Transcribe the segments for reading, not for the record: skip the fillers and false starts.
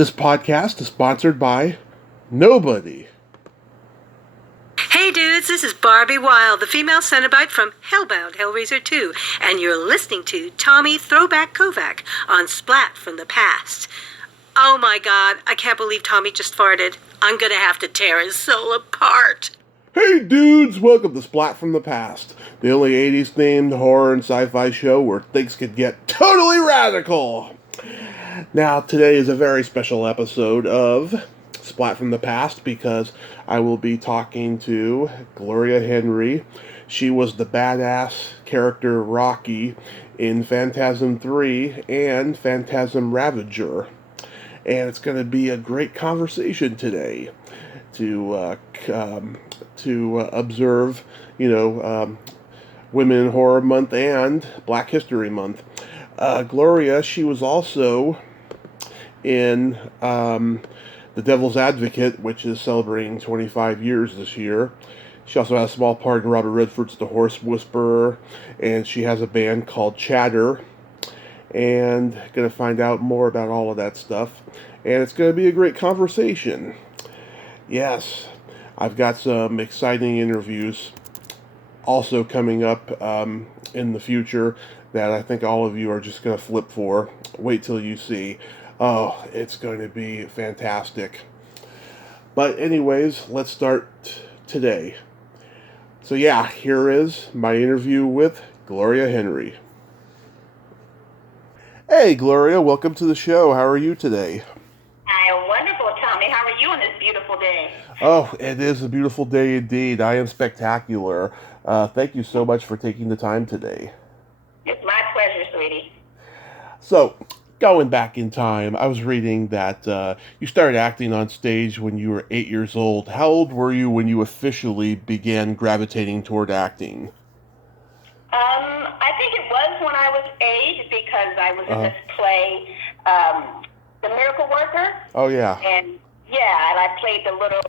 This podcast is sponsored by nobody. Hey dudes, this is Barbie Wild, the female Cenobite from Hellbound Hellraiser 2, and you're listening to Tommy Throwback Kovac on Splat from the past. Oh my god, I can't believe Tommy just farted. I'm gonna have to tear his soul apart. Hey dudes, welcome to Splat from the Past, the only 80s themed horror and sci-fi show where things could get totally radical. Now, today is a very special episode of Splat from the Past because I will be talking to Gloria Henry. She was the badass character Rocky in Phantasm 3 and Phantasm Ravager. And it's going to be a great conversation today to observe, Women in Horror Month and Black History Month. Gloria, she was also in The Devil's Advocate, which is celebrating 25 years this year. She also has a small part in Robert Redford's The Horse Whisperer, and she has a band called Chatter. And going to find out more about all of that stuff. And it's going to be a great conversation. Yes, I've got some exciting interviews also coming up in the future that I think all of you are just going to flip for. Wait till you see. Oh, it's going to be fantastic. But anyways, let's start today. So yeah, here is my interview with Gloria Henry. Hey Gloria, welcome to the show. How are you today? I'm wonderful, Tommy. How are you on this beautiful day? Oh, it is a beautiful day indeed. I am spectacular. Thank you so much for taking the time today. It's my pleasure, sweetie. So, going back in time, I was reading that you started acting on stage when you were 8 years old. How old were you when you officially began gravitating toward acting? I think it was when I was 8 because I was in this play, The Miracle Worker. Oh, yeah. And I played the little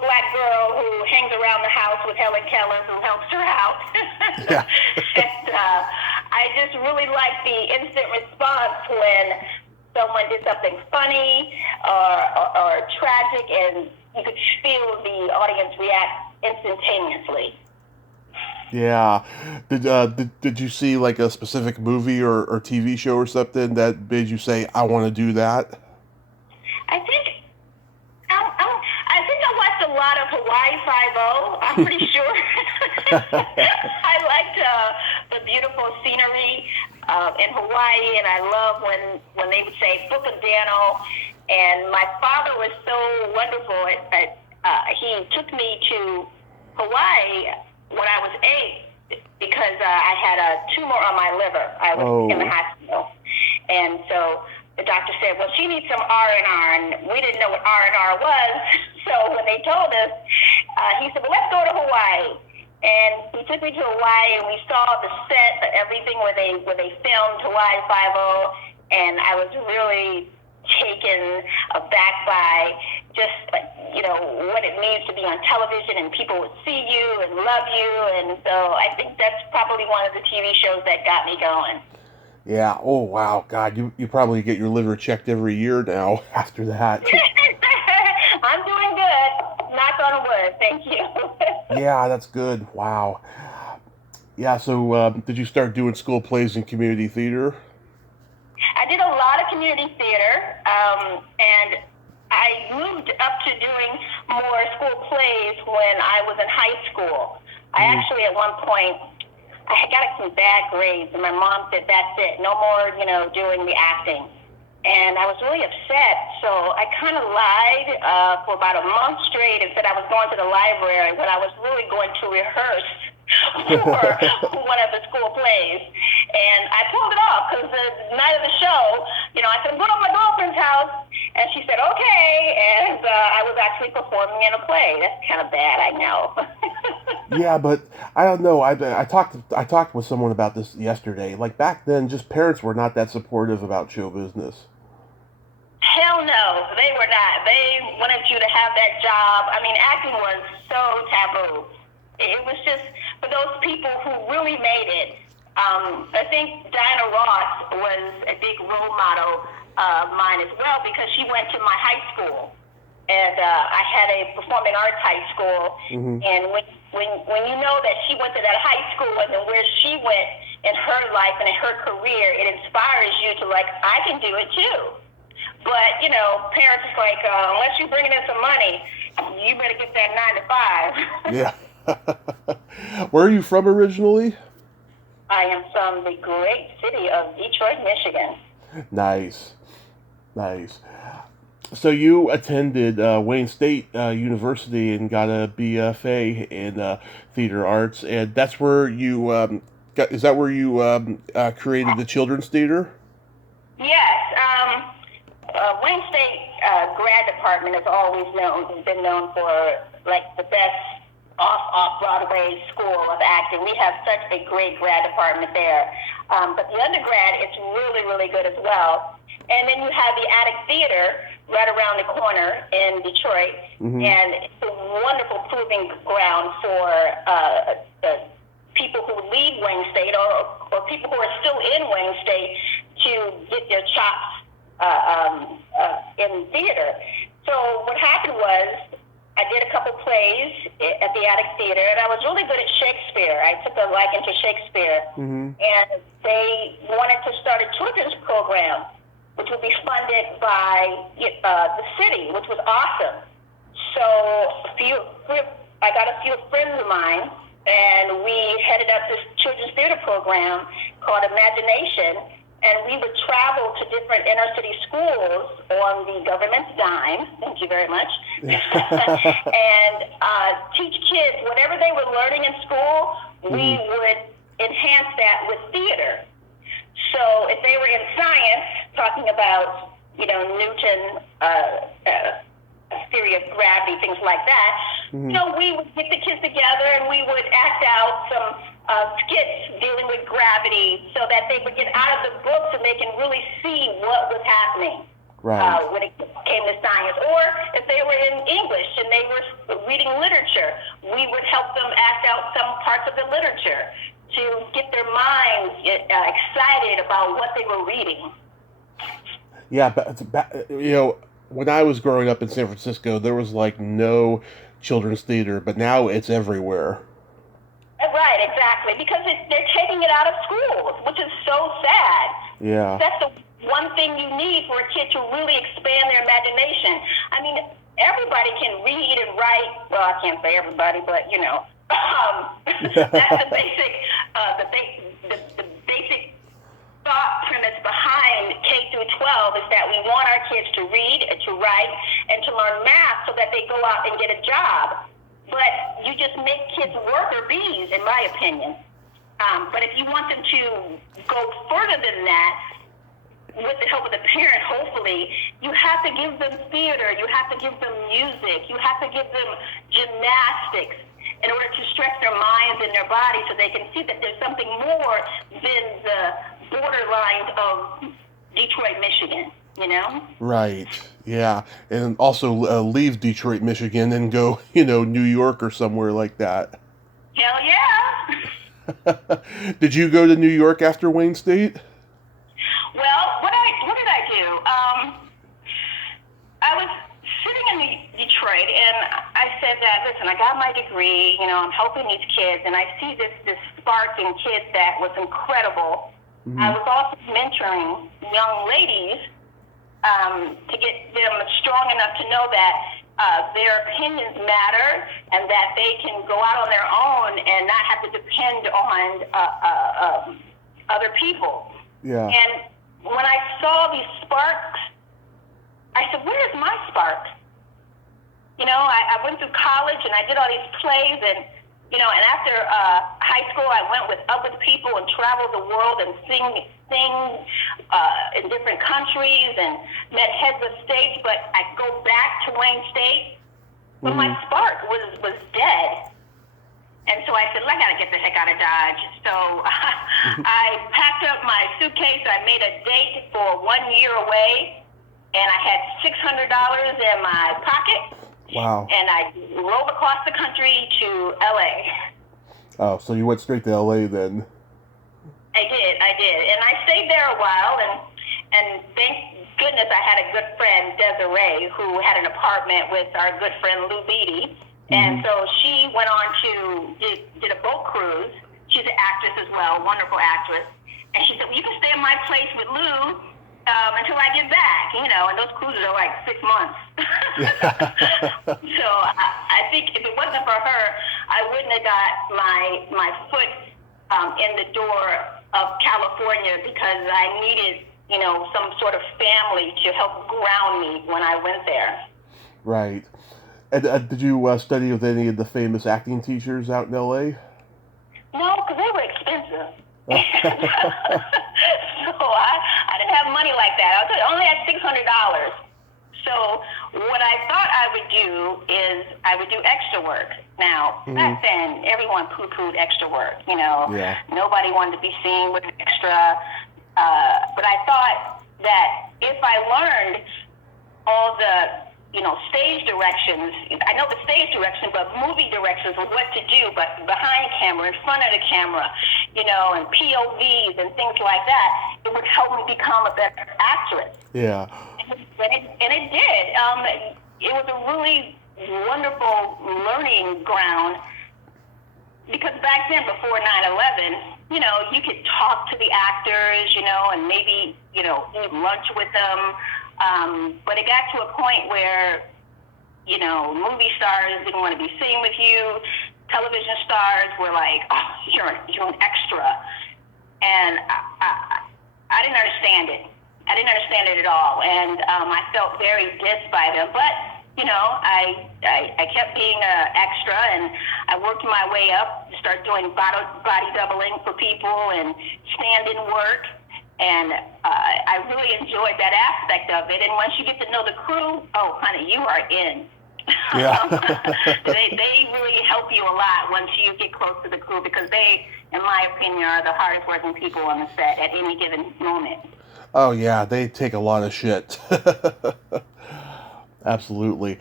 black girl who hangs around the house with Helen Keller, who helps her out. Yeah. And I just really liked the instant response when someone did something funny or tragic, and you could feel the audience react instantaneously. Yeah. Did you see like a specific movie or TV show or something that made you say, I want to do that? I think I watched a lot of Hawaii Five-0. I'm pretty sure. I liked the beautiful scenery in Hawaii, and I love when they would say Fukadano. And my father was so wonderful. He took me to Hawaii when I was 8 because I had a tumor on my liver. I was in the hospital. And so the doctor said, well, she needs some R&R, and we didn't know what R&R was. So when they told us, he said, well, let's go to Hawaii. And he took me to Hawaii, and we saw the set, everything where they filmed Hawaii Five-0, and I was really taken aback by just what it means to be on television and people would see you and love you. And so I think that's probably one of the TV shows that got me going. Yeah. Oh, wow. God, you probably get your liver checked every year now after that. I'm doing good. Knock on wood. Thank you. Yeah, that's good. Wow. Yeah, so did you start doing school plays in community theater? I did a lot of community theater, and I moved up to doing more school plays when I was in high school. I actually, at one point, I got some bad grades, and my mom said, that's it, no more, doing the acting. And I was really upset, so I kind of lied for about a month straight and said I was going to the library when I was really going to rehearse for one of the school plays. And I pulled it off because the night of the show, I said, I'm going to my girlfriend's house. And she said, okay. And I was actually performing in a play. That's kind of bad, I know. Yeah, but I don't know. I talked with someone about this yesterday. Like back then, just parents were not that supportive about show business. Hell no, they were not. They wanted you to have that job. I mean, acting was so taboo. It was just for those people who really made it. I think Diana Ross was a big role model mine as well, because she went to my high school. And I had a performing arts high school, and when you know that she went to that high school and then where she went in her life and in her career, it inspires you to like, I can do it too. But you know, parents is like, unless you're bringing in some money, you better get that 9 to 5. Yeah. Where are you from originally? I am from the great city of Detroit, Michigan. Nice. So you attended Wayne State University and got a BFA in theater arts, and that's where you is that where you created the children's theater? Yes. Wayne State grad department has always been known for like the best off-Broadway school of acting. We have such a great grad department there. But the undergrad is really, really good as well. And then you have the Attic Theater right around the corner in Detroit, and it's a wonderful proving ground for people who leave Wayne State or people who are still in Wayne State to get their chops in theater. So what happened was I did a couple plays at the Attic Theater, and I was really good at Shakespeare. I took a liking to Shakespeare, and they wanted to start a children's program, which would be funded by the city, which was awesome. So I got a few friends of mine, and we headed up this children's theater program called Imagination, and we would travel to different inner city schools on the government's dime, thank you very much, and teach kids whatever they were learning in school, we would enhance that with theater. So if they were in science, talking about, Newton, theory of gravity, things like that, we would get the kids together and we would act out some skits dealing with gravity so that they would get out of the books and they can really see what was happening when it came to science. Or if they were in English and they were reading literature, we would help them act out some parts of the literature to get their minds excited about what they were reading. Yeah, but when I was growing up in San Francisco, there was like no children's theater, but now it's everywhere. Right, exactly, because they're taking it out of schools, which is so sad. Yeah. That's the one thing you need for a kid to really expand their imagination. I mean, everybody can read and write. Well, I can't say everybody, but that's the basic, the basic thought premise behind K through 12 is that we want our kids to read, to write, and to learn math so that they go out and get a job. But you just make kids worker bees, in my opinion. But if you want them to go further than that, with the help of the parent, hopefully, you have to give them theater, you have to give them music, you have to give them gymnastics in order to stretch their minds and their bodies so they can see that there's something more than the borderlines of Detroit, Michigan, Right, yeah. And also leave Detroit, Michigan and go, New York or somewhere like that. Hell yeah! Did you go to New York after Wayne State? Well, what did I do? I was sitting in Detroit, and I said that, listen, I got my degree, I'm helping these kids, and I see this spark in kids that was incredible. I was also mentoring young ladies to get them strong enough to know that their opinions matter and that they can go out on their own and not have to depend on other people. Yeah. And when I saw these sparks, I said, where is my spark? I went through college and I did all these plays and after high school, I went up with people and traveled the world and sing in different countries and met heads of states. But I go back to Wayne State, but my spark was dead. And so I said, I got to get the heck out of Dodge. So I packed up my suitcase. I made a date for 1 year away, and I had $600 in my pocket. Wow. And I rode across the country to L.A. Oh, so you went straight to L.A. then? I did. And I stayed there a while, and thank goodness, I had a good friend, Desiree, who had an apartment with our good friend Lou Beatty. And so she went on to did a boat cruise. She's an actress as well, wonderful actress. And she said, well, you can stay in my place with Lou until I get back, you know, and those cruises are like 6 months. So I think if it wasn't for her, I wouldn't have got my foot in the door of California, because I needed, you know, some sort of family to help ground me when I went there. Right. And did you study with any of the famous acting teachers out in L.A.? No, because they were expensive. So I didn't have money like that. I only had $600. So what I thought I would do is I would do extra work. Now, back then, everyone poo-pooed extra work, you know. Yeah. Nobody wanted to be seen with extra. But I thought that if I learned all the, you know, stage directions, I know the stage direction, but movie directions of what to do, but behind camera, in front of the camera, you know, and POVs and things like that, it would help me become a better actress. Yeah. And it did. It was a really wonderful learning ground, because back then, before 9/11, you know, you could talk to the actors, you know, and maybe, you know, eat lunch with them. But it got to a point where, you know, movie stars didn't want to be seen with you. Television stars were like, oh, you're an extra. And I didn't understand it. I didn't understand it at all. And I felt very dissed by them. But, you know, I kept being an extra, and I worked my way up to start doing body doubling for people and stand-in work. And I really enjoyed that aspect of it. And once you get to know the crew, oh, honey, you are in. Yeah. they really help you a lot once you get close to the crew, because they, in my opinion, are the hardest working people on the set at any given moment. Oh, yeah, they take a lot of shit. Absolutely.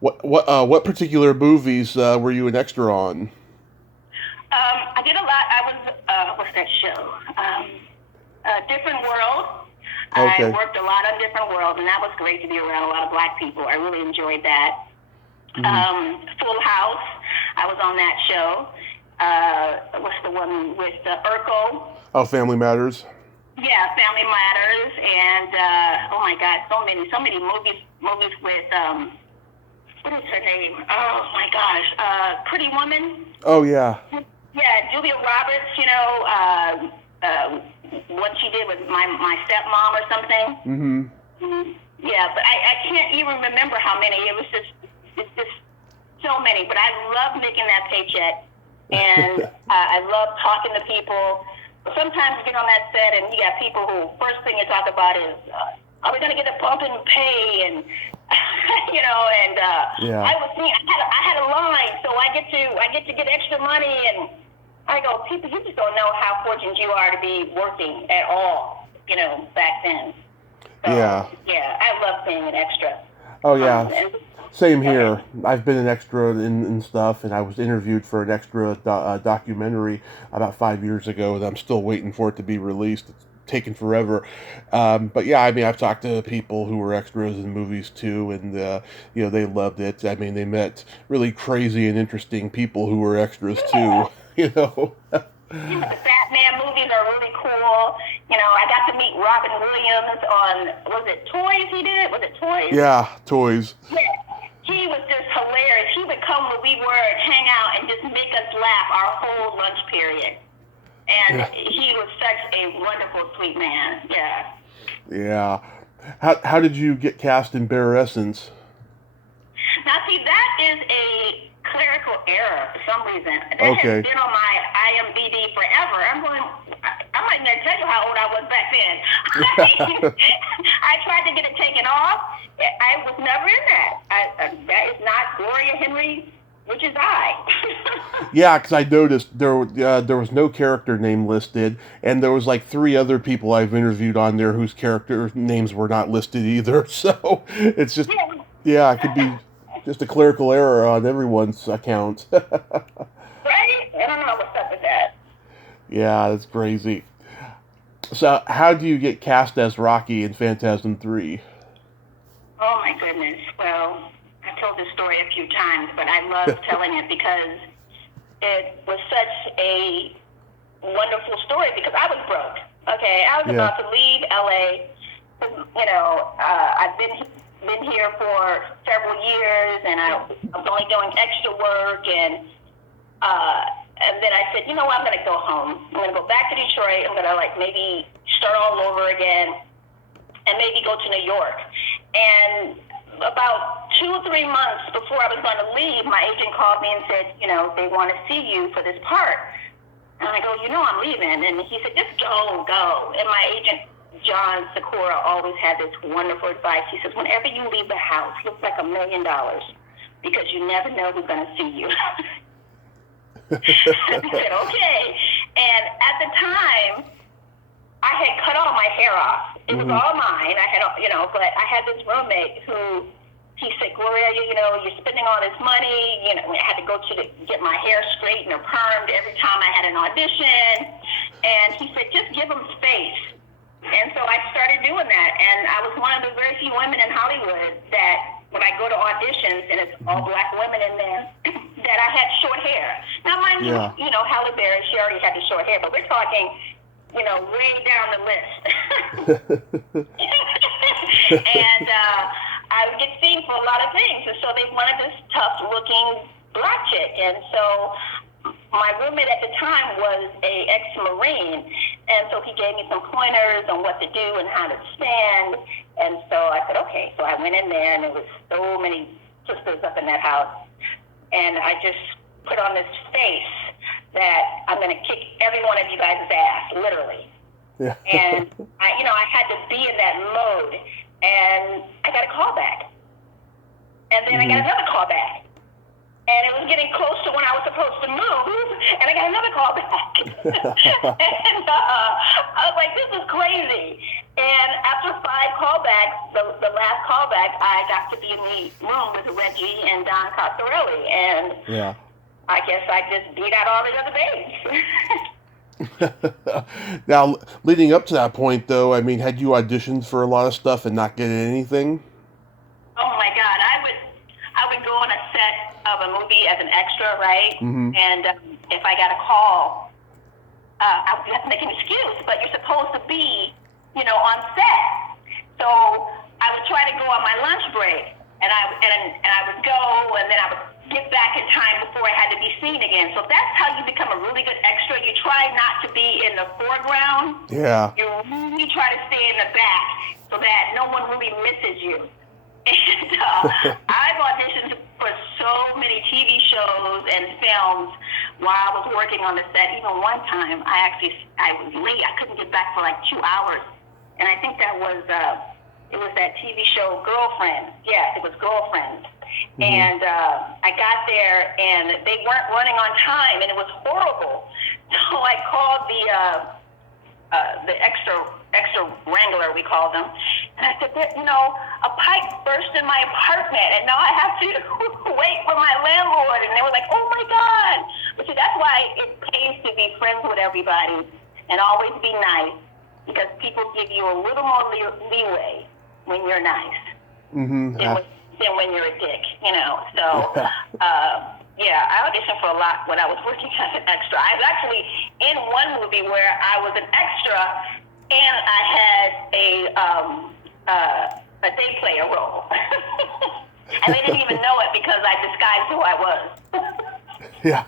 What particular movies were you an extra on? I did a lot. I was, what's that show? Different World. Okay. I worked a lot on Different World, and that was great to be around a lot of black people. I really enjoyed that. Full House. I was on that show. What's the one with Urkel? Oh, Family Matters. Yeah, Family Matters, and oh my God, so many movies with what is her name? Oh my gosh, Pretty Woman. Oh yeah. Yeah, Julia Roberts. You know, what she did with my stepmom or something. Yeah, but I can't even remember how many. It's just so many. But I love making that paycheck, and I love talking to people. But sometimes you get on that set and you got people who first thing you talk about is, are we going to get a bump in pay? And you know, and yeah. I was thinking, I had a line, so I get to get extra money, and I go, people, you just don't know how fortunate you are to be working at all, you know, back then. So, yeah. Yeah, I love being an extra. Oh yeah. Same here. I've been an extra in stuff, and I was interviewed for an extra documentary about 5 years ago, and I'm still waiting for it to be released. It's taken forever. But yeah, I mean, I've talked to people who were extras in movies too, and you know, they loved it. I mean, they met really crazy and interesting people who were extras too. You know. You know, the Batman movies are really cool. You know, I got to meet Robin Williams on, was it Toys he did? Was it Toys? Yeah, Toys. Yeah. He was just hilarious. He would come where we were and hang out and just make us laugh our whole lunch period. And he was such a wonderful, sweet man. Yeah. Yeah. How did you get cast in Bare Essence? Now, see, that is a clerical error for some reason. That Okay. has been on my IMDb forever. I'm not even going to tell you how old I was back then. I tried to get it taken off. I was never in that. That is not Gloria Henry, which is I. Yeah, because I noticed there was no character name listed, and there was like 3 other people I've interviewed on there whose character names were not listed either. So it's just, yeah, it could be just a clerical error on everyone's account. Right? I don't know what's up with that. Yeah, that's crazy. So, how do you get cast as Rocky in Phantasm 3? Oh my goodness. Well, I've told this story a few times, but I love telling it because it was such a wonderful story because I was broke. Okay, I was about to leave LA. You know, I've been here for several years, and I was only doing extra work, and then I said, you know what, I'm going to go home. I'm going to go back to Detroit. I'm going to maybe start all over again, and maybe go to New York. And about 2 or 3 months before I was going to leave, my agent called me and said, you know, they want to see you for this part. And I go, you know, I'm leaving. And he said, just go. And my agent, John Sakura, always had this wonderful advice. He says, whenever you leave the house, look like $1 million because you never know who's going to see you. I said, okay. And at the time, I had cut all my hair off. It was all mine. I had, you know, but I had this roommate who, he said, Gloria, you know, you're spending all this money. You know, I had to go get my hair straightened or permed every time I had an audition. And he said, just give them space. And so I started doing that. And I was one of the very few women in Hollywood that when I go to auditions, and it's all black women in there, that I had short hair. Now, mind you know, Halle Berry, she already had the short hair, but we're talking, you know, way down the list. And I would get seen for a lot of things. And so they wanted this tough-looking black chick. And so my roommate at the time was a ex-Marine. And so he gave me some pointers on what to do and how to stand. And so I said, okay. So I went in there, and there was so many sisters up in that house. And I just put on this face that I'm going to kick every one of you guys' ass, literally. Yeah. And I had to be in that mode. And I got a call back. And then I got another call back. And it was getting close to when I was supposed to move, and I got another call back. And I was like, this is crazy. And after 5 callbacks, the last callback, I got to be in the room with Reggie and Don Coscarelli. And I guess I just beat out all the other babes. Now, leading up to that point, though, I mean, had you auditioned for a lot of stuff and not getting anything? Oh my God, I would go on a set of a movie as an extra, right? And if I got a call, I would have to make an excuse, but you're supposed to be, you know, on set. So I would try to go on my lunch break, and I would go, and then I would get back in time before I had to be seen again. So that's how you become a really good extra. You try not to be in the foreground. Yeah. You really try to stay in the back so that no one really misses you. And I've auditioned for so many TV shows and films while I was working on the set. Even one time, I was late. I couldn't get back for like 2 hours, and I think that was it was that TV show Girlfriend. Yes, it was Girlfriend. And I got there, and they weren't running on time, and it was horrible. So I called the extra wrangler, we called them, and I said, you know, a pipe burst in my apartment, and now I have to wait for my landlord. And they were like, oh my God. But see, that's why it pays to be friends with everybody and always be nice, because people give you a little more leeway when you're nice than when you're a dick, you know. So, I auditioned for a lot when I was working as an extra. I was actually in one movie where I was an extra, and I had a day player role. And they didn't even know it because I disguised who I was. Yeah.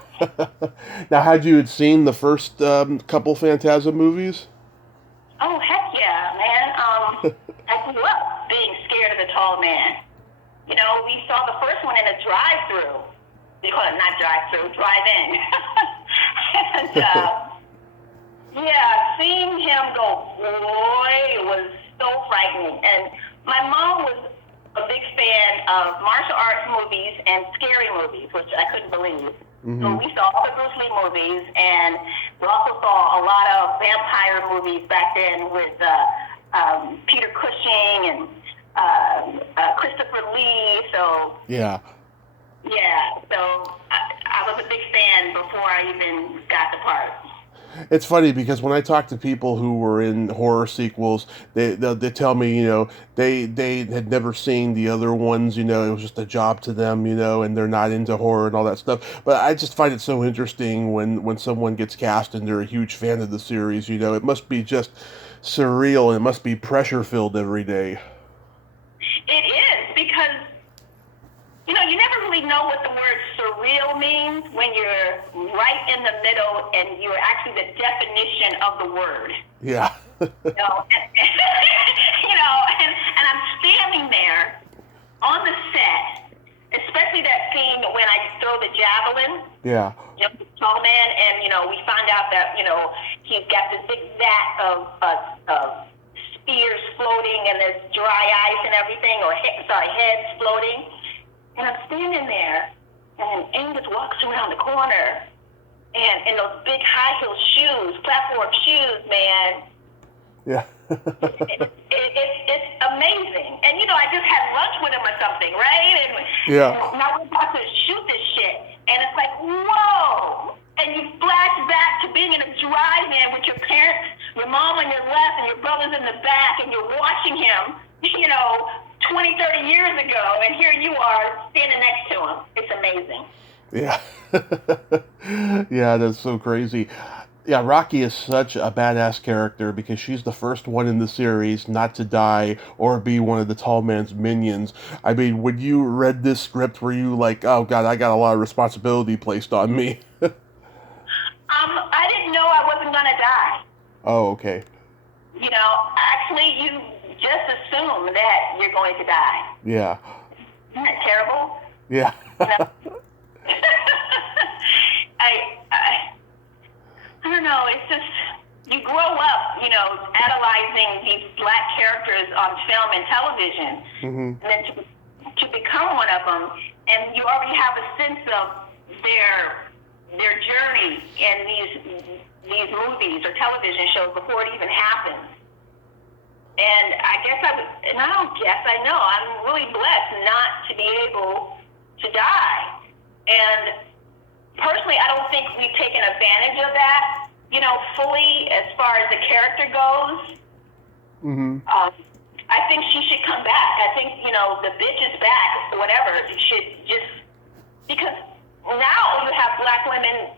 Now, had you seen the first couple Phantasm movies? Oh, heck yeah, man. I grew up being scared of the tall man. You know, we saw the first one in a drive-through. They call it not drive-through, drive-in. And, seeing him go, boy, was so frightening. And my mom was a big fan of martial arts movies and scary movies, which I couldn't believe. So we saw all the Bruce Lee movies, and we also saw a lot of vampire movies back then with Peter Cushing and Christopher Lee. So so I was a big fan before I even got the part. It's funny because when I talk to people who were in horror sequels, they tell me, they had never seen the other ones, it was just a job to them, and they're not into horror and all that stuff. But I just find it so interesting when someone gets cast and they're a huge fan of the series, it must be just surreal and it must be pressure filled every day. It is, because you never really know what the word surreal means when you're right in the middle and you're actually the definition of the word. Yeah. And, and I'm standing there on the set, especially that scene when I throw the javelin. Yeah. The tall man, and we find out that he's got this big vat of spears floating, and there's dry ice and everything, heads floating. And I'm standing there, and Angus walks around the corner, and in those big high heel shoes, platform shoes, man. Yeah. It's amazing. And I just had lunch with him or something, right? And now we're about to shoot this shit, and it's like, whoa! And you flash back to being in a drive-in with your parents, your mom on your left, and your brothers in the back, and you're watching him, 20, 30 years ago, and here you are standing next to him. It's amazing. Yeah. Yeah, that's so crazy. Yeah, Rocky is such a badass character because she's the first one in the series not to die or be one of the tall man's minions. I mean, when you read this script, were you like, oh god, I got a lot of responsibility placed on me? I didn't know I wasn't gonna die. Oh, okay. Actually, you just assume that you're going to die. Yeah. Isn't that terrible? Yeah. I don't know. It's just, you grow up, idolizing these black characters on film and television, and then to become one of them, and you already have a sense of their journey in these movies or television shows before it even happens. And I know, I'm really blessed not to be able to die. And personally, I don't think we've taken advantage of that, fully as far as the character goes. I think she should come back. I think, the bitch is back, whatever. It should just, because now you have black women,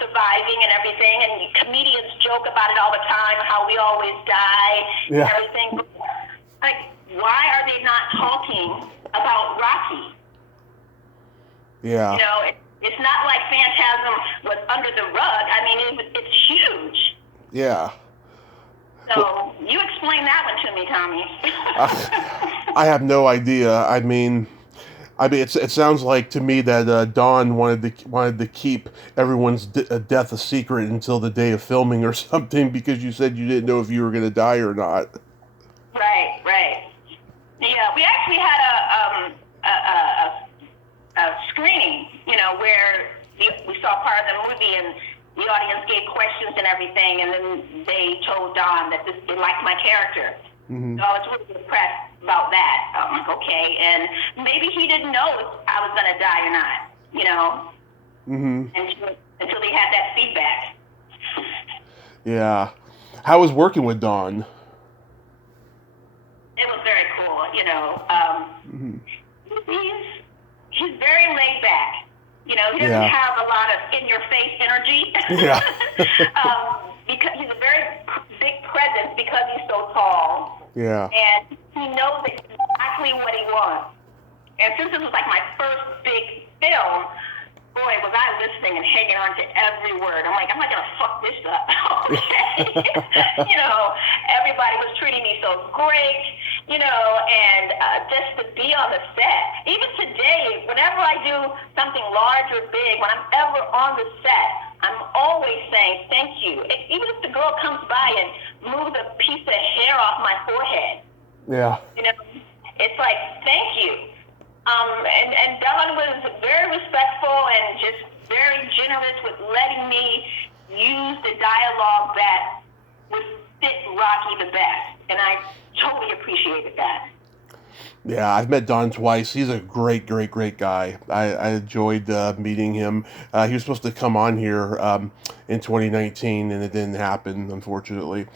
surviving and everything, and comedians joke about it all the time, how we always die and everything. Like, why are they not talking about Rocky? Yeah. It's not like Phantasm was under the rug. I mean, it's huge. Yeah. So you explain that one to me, Tommy. I have no idea. I mean, it sounds like to me that Don wanted to keep everyone's death a secret until the day of filming or something, because you said you didn't know if you were going to die or not. Right. Yeah, we actually had a screening, where we saw part of the movie and the audience gave questions and everything, and then they told Don that they liked my character. So I was really impressed about that. I'm like, okay, and maybe he didn't know if I was going to die or not, until he had that feedback. Yeah. How was working with Don? It was very cool, He's very laid back. He doesn't have a lot of in-your-face energy. Yeah. Because he's a very big presence because he's so tall. Yeah. And he knows exactly what he wants. And since this was like my first big film, boy, was I listening and hanging on to every word. I'm like, I'm not going to fuck this up. Okay. Everybody was treating me so great, and just to be on the set. Even today, whenever I do something large or big, when I'm ever on the set, I'm always saying thank you. Even if the girl comes by and moves a piece of hair off my forehead. Yeah. It's like, thank you. And Don was very respectful and just very generous with letting me use the dialogue that would fit Rocky the best. And I totally appreciated that. Yeah, I've met Don twice. He's a great, great, great guy. I enjoyed meeting him. He was supposed to come on here in 2019, and it didn't happen, unfortunately.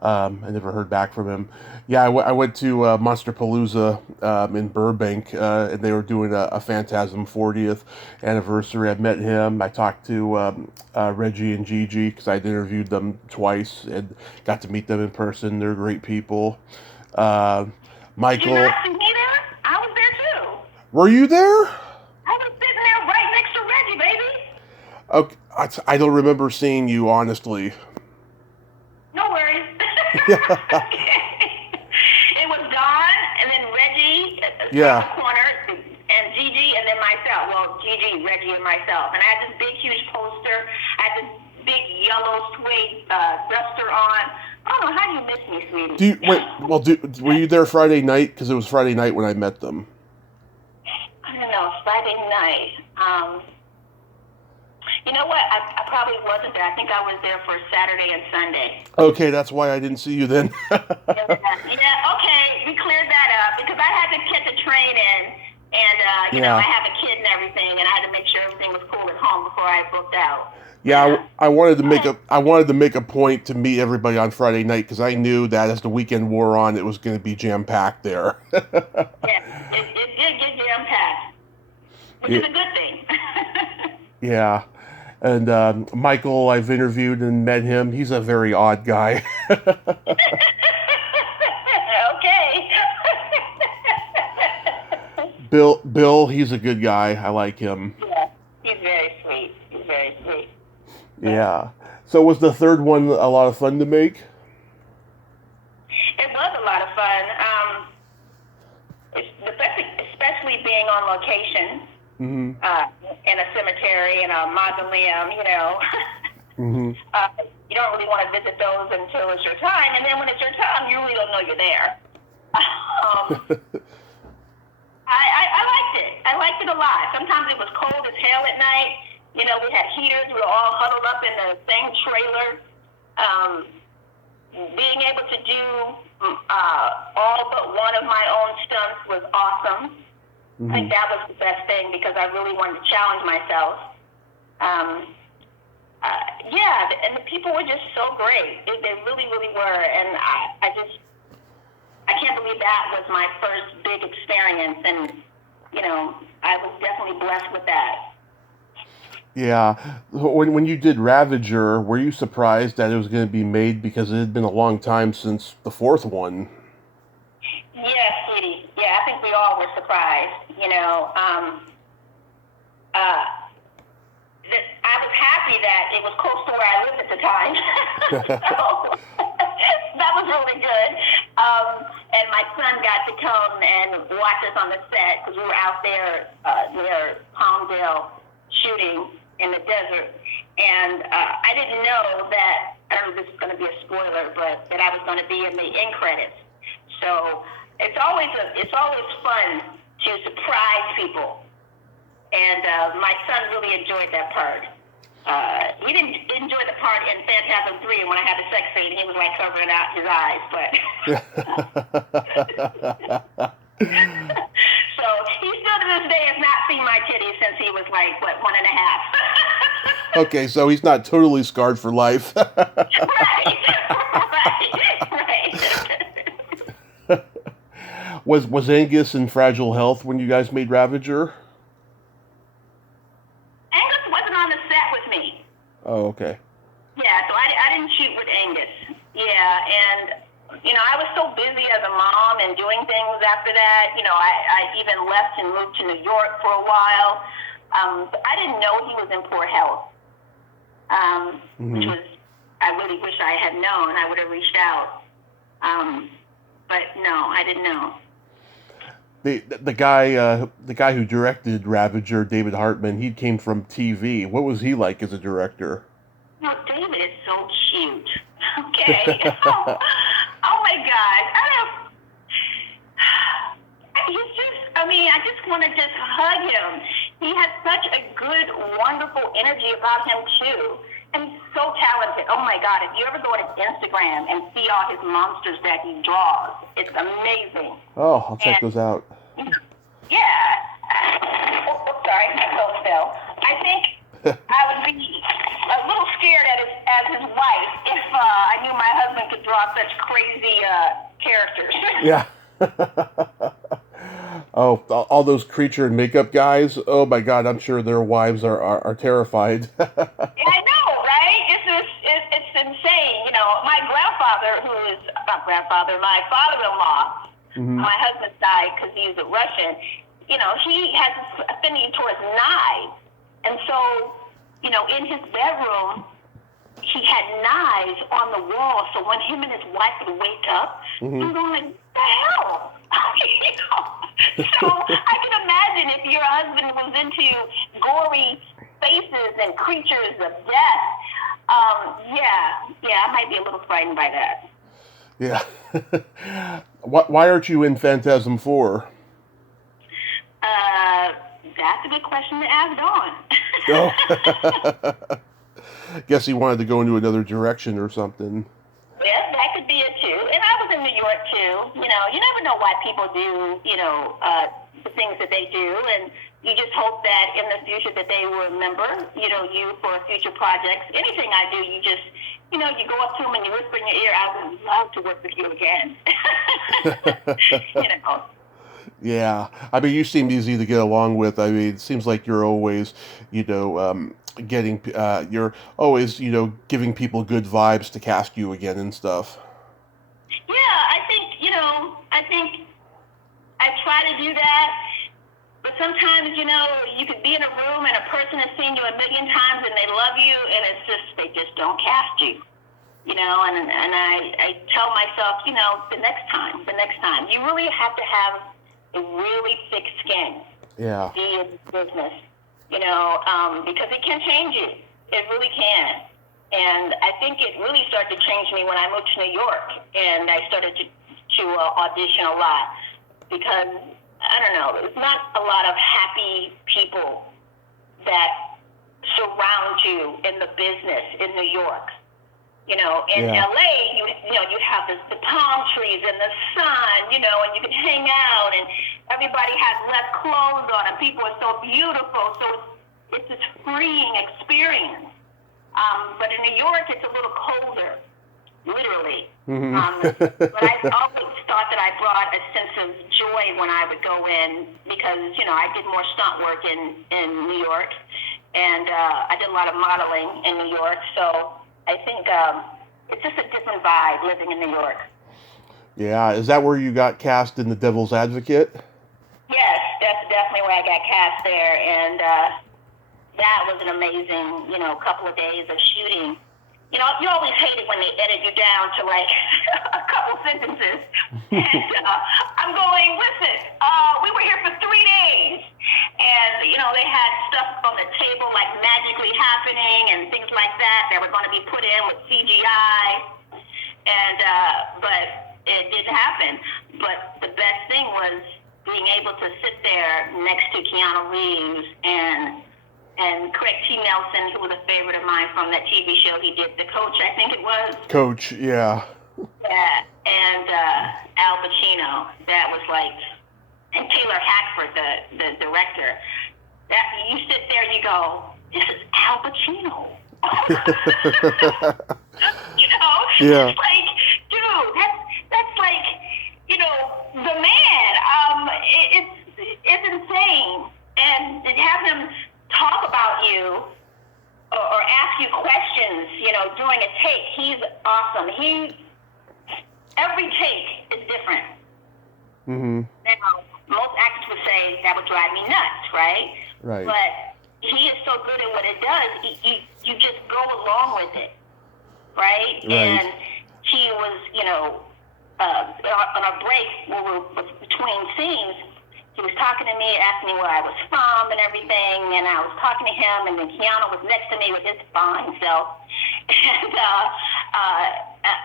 I never heard back from him. Yeah, I went to Monsterpalooza in Burbank, and they were doing a Phantasm 40th anniversary. I met him. I talked to Reggie and Gigi because I'd interviewed them twice and got to meet them in person. They're great people. Uh, Did you Michael, not see me there? I was there too. were you there? I was sitting there right next to Reggie, baby. Okay, I don't remember seeing you, honestly. No worries. Yeah, It was Don, and then Reggie, yeah, corner, and Gigi, and then myself. Well, Gigi, Reggie, and myself. And I had this big, huge poster. I had this big yellow suede duster on. I don't know, how do you miss me, sweetie? Do you, wait, well, were you there Friday night? Because it was Friday night when I met them. I don't know, Friday night. You know what? I probably wasn't there. I think I was there for Saturday and Sunday. Okay, that's why I didn't see you then. Yeah, okay, we cleared that up because I had to catch a train in, and you know, Yeah. I have a kid and everything, and I had to make sure everything was cool at home before I booked out. Yeah, I wanted to make a point to meet everybody on Friday night because I knew that as the weekend wore on, it was going to be jam packed there. Yeah, it did get jam packed, which is a good thing. Yeah, and Michael, I've interviewed and met him. He's a very odd guy. Okay. Bill, he's a good guy. I like him. Yeah, he's very sweet. He's very sweet. Yeah. So was the third one a lot of fun to make? It was a lot of fun. Especially being on location in a cemetery and a mausoleum, you know. You don't really want to visit those until it's your time, and then when it's your time, you really don't know you're there. I liked it. I liked it a lot. Sometimes it was cold as hell at night. You know, we had heaters. We were all huddled up in the same trailer. Being able to do all but one of my own stunts was awesome. I think that was the best thing because I really wanted to challenge myself. Yeah, and the people were just so great. They really, really were. And I can't believe that was my first big experience. And, you know, I was definitely blessed with that. Yeah. When you did Ravager, were you surprised that it was going to be made because it had been a long time since the fourth one? Yes, sweetie. Yeah, I think we all were surprised. You know, I was happy that it was close to where I lived at the time. So that was really good. And my son got to come and watch us on the set because we were out there near Palmdale shooting in the desert. And I didn't know that, I don't know if this is going to be a spoiler, but that I was going to be in the end credits. So it's always fun to surprise people. And my son really enjoyed that part. He didn't enjoy the part in Phantasm 3 when I had the sex scene. He was like covering out his eyes, but so he still to this day has not seen my titties since he was like, what, 1.5. Okay, so he's not totally scarred for life. Right. Was Angus in fragile health when you guys made Ravager? Angus wasn't on the set with me. Oh, okay. Yeah, so I didn't shoot with Angus. Yeah, and, you know, I was so busy as a mom and doing things after that. You know, I even left and moved to New York for a while. I didn't know he was in poor health, which was, I really wish I had known. I would have reached out. But no, I didn't know. The guy who directed Ravager, David Hartman, he came from TV. What was he like as a director? No, David is so cute. Okay. Oh my God. He's just, I just want to just hug him. He has such a good, wonderful energy about him too. and he's so talented. Oh my God, if you ever go to his Instagram and see all his monsters that he draws, it's amazing. Oh, I'll check those out. Yeah. Sorry, my phone fell. I think I would be a little scared as his wife if I knew my husband could draw such crazy characters. Yeah. Oh, all those creature and makeup guys. Oh my God, I'm sure their wives are terrified. Yeah, I know, right? It's insane. You know, my father-in-law, my husband's side, because he's a Russian. You know, he has an affinity towards knives, and so, you know, in his bedroom, he had knives on the wall. So when him and his wife would wake up, I'm going, what the hell? You know? So I can imagine if your husband was into gory faces and creatures of death. I might be a little frightened by that. Yeah. Why aren't you in Phantasm 4? That's a good question to ask Don. Oh. Guess he wanted to go into another direction or something. Yeah, that could be it too. And I was in New York too. You know, you never know why people do, you know, the things that they do, and you just hope that in the future that they will remember, you know, you for future projects. Anything I do, you just, you know, you go up to them and you whisper in your ear, I would love to work with you again. You know. Yeah, I mean, you seem easy to get along with. I mean, it seems like you're always, you know, you're always, you know, giving people good vibes to cast you again and stuff. Yeah, I think I try to do that, but sometimes, you know, you could be in a room and a person has seen you a million times and they love you, and they just don't cast you. You know, and I tell myself, you know, the next time, you really have to have a really thick skin. Yeah. Be in business, you know, because it can change you. It really can. And I think it really started to change me when I moved to New York, and I started to audition a lot because, I don't know, there's not a lot of happy people that surround you in the business in New York. You know, in LA, you know, you have the palm trees and the sun, you know, and you can hang out, and everybody has less clothes on, and people are so beautiful. So it's this freeing experience. But in New York, it's a little colder, literally. But I always thought that I brought a sense of joy when I would go in because, you know, I did more stunt work in New York, and I did a lot of modeling in New York. So I think it's just a different vibe living in New York. Yeah, is that where you got cast in The Devil's Advocate? Yes, that's definitely where I got cast there, and that was an amazing, you know, couple of days of shooting. You know, you always hate it when they edit you down to like a couple sentences. And I'm going, listen, we were here for 3 days. And, you know, they had stuff on the table like magically happening and things like that were going to be put in with CGI. And, but it didn't happen. But the best thing was being able to sit there next to Keanu Reeves and Craig T. Nelson, who was a favorite of mine from that TV show he did, The Coach, I think it was. Coach, yeah. Yeah, and Al Pacino. That was like, and Taylor Hackford, the director. That you sit there and you go, this is Al Pacino. You know? Yeah. It's like, dude, that's like, you know, the man. It's insane. And to have him talk about you or ask you questions, you know, during a take, he's awesome. Every take is different. Now, most actors would say that would drive me nuts, right? Right. But he is so good at what it does, you just go along with it, right? And he was, you know, on a break where we were between scenes, he was talking to me, asking me where I was from and everything, and I was talking to him, and then Keanu was next to me with his fine self. And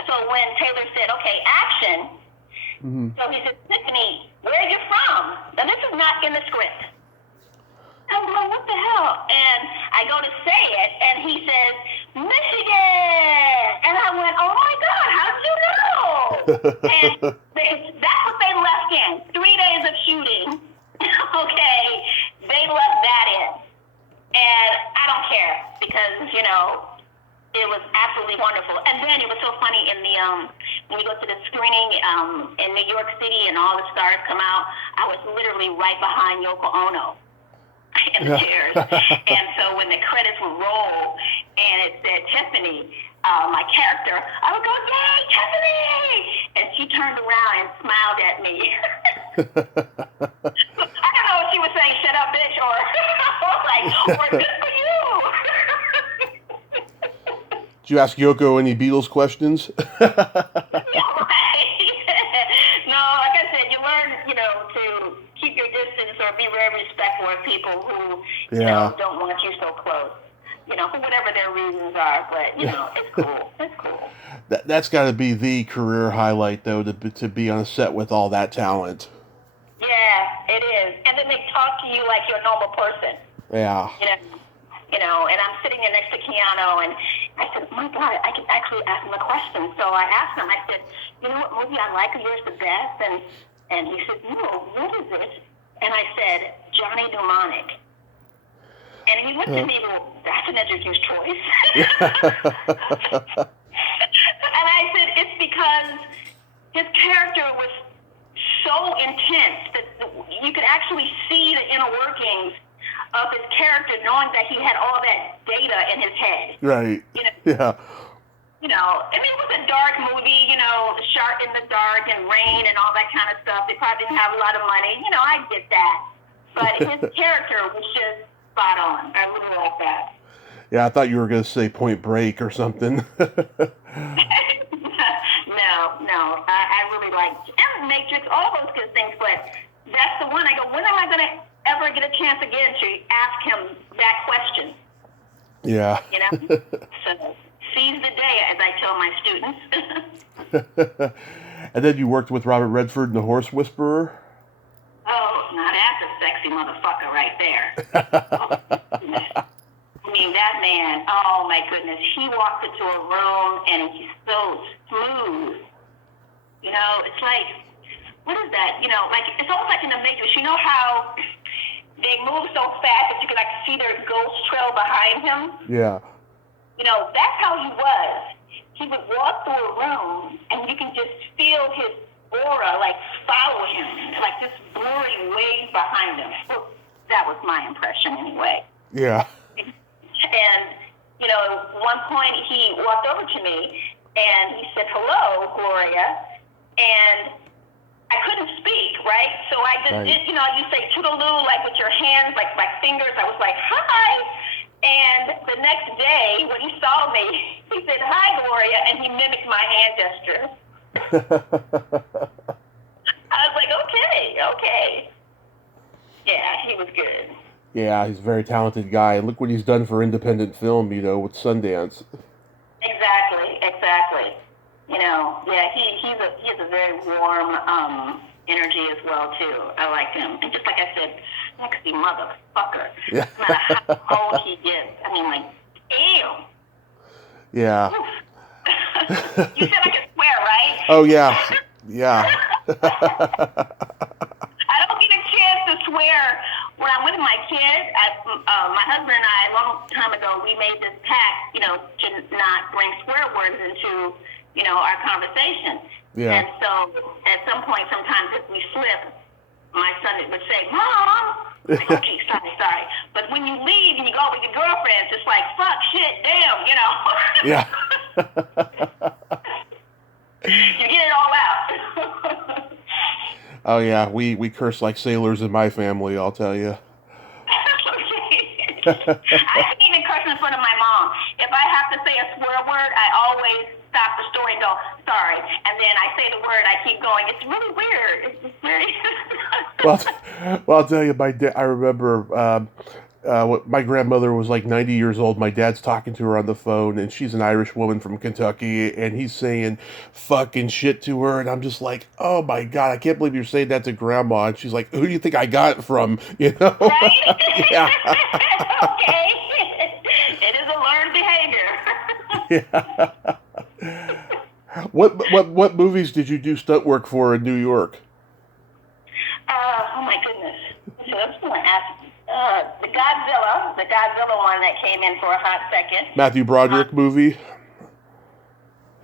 so when Taylor said, okay, action, so he said, Tiffany, where are you from? Now, this is not in the script. I'm going, what the hell? And I go to say it, and he says, Michigan. And I went, oh my God, how did you know? And that's what they left in. 3 days of shooting. Okay. They left that in. And I don't care because, it was absolutely wonderful. And then it was so funny in the when you go to the screening in New York City and all the stars come out, I was literally right behind Yoko Ono in the chairs. And so when the credits would roll and it said Tiffany, my character, I would go, yay, Tiffany! And she turned around and smiled at me. I don't know if she was saying, shut up, bitch, or or good for you. Did you ask Yoko any Beatles questions? Yeah, right. No, like I said, you learn, to keep your distance or be very respectful of people who, don't want you so close. For whatever their reasons are, but, it's cool. It's cool. That's got to be the career highlight, though, to be on a set with all that talent. Yeah, it is. And then they talk to you like you're a normal person. Yeah. And I'm sitting there next to Keanu, and I said, my God, I can actually ask him a question. So I asked him, I said, you know what movie I like of yours the best? And he said, no, what is it? And I said, Johnny Mnemonic. And he looked at me, well, that's an educated choice. And I said, it's because his character was so intense that you could actually see the inner workings of his character, knowing that he had all that data in his head. Right. Yeah. It was a dark movie, the shark in the dark and rain and all that kind of stuff. They probably didn't have a lot of money. I get that. But his character was just spot on. I really like that. Yeah, I thought you were going to say Point Break or something. No. I really liked and Matrix, all those good things, but that's the one I go, when am I going to ever get a chance again to ask him that question? Yeah. So seize the day, as I tell my students. And then you worked with Robert Redford in The Horse Whisperer? Oh, now that's a sexy motherfucker right there. I mean, that man, oh my goodness, he walked into a room and he's so smooth. It's like, what is that? It's almost like in the Matrix. You know how they move so fast that you can see their ghost trail behind him? Yeah. That's how he was. He would walk through a room and you can just feel his aura follow him, this blurry wave behind him. So that was my impression anyway. Yeah. And, one point he walked over to me and he said, hello, Gloria. And I couldn't speak, right? So I just did, you say toodaloo, with your hands, my fingers. I was like, hi. And the next day when he saw me, he said, hi, Gloria. And he mimicked my hand gesture. I was like, okay. Yeah, he was good. Yeah, he's a very talented guy. And look what he's done for independent film, with Sundance. Exactly. Yeah, he has a very warm energy as well, too. I like him. And just like I said, sexy motherfucker. Yeah. No matter how old he gets. I mean, ew. Yeah. You said I could swear, right? Oh, yeah. Yeah. I don't get a chance to swear when I'm with my kids. My husband and I, a long time ago, we made this pact, to not bring swear words into, our conversation. Yeah. And so at some point, sometimes if we slip, my son would say, Mom! Like, okay, sorry. But when you leave and you go with your girlfriends, it's like, fuck, shit, damn, Yeah. You get it all out. Oh, yeah. We curse like sailors in my family, I'll tell you. I can't even curse in front of my mom. If I have to say a swear word, I always stop the story and go, sorry. And then I say the word, I keep going. It's really weird. It's very... Well, I'll tell you, I remember my grandmother was 90 years old. My dad's talking to her on the phone, and she's an Irish woman from Kentucky, and he's saying fucking shit to her, and I'm just like, oh my God, I can't believe you're saying that to Grandma. And she's like, who do you think I got it from? Right? Yeah. Okay. It is a learned behavior. Yeah. What movies did you do stunt work for in New York? Oh my goodness. So I'm just going to ask. The Godzilla one that came in for a hot second. Matthew Broderick movie. Say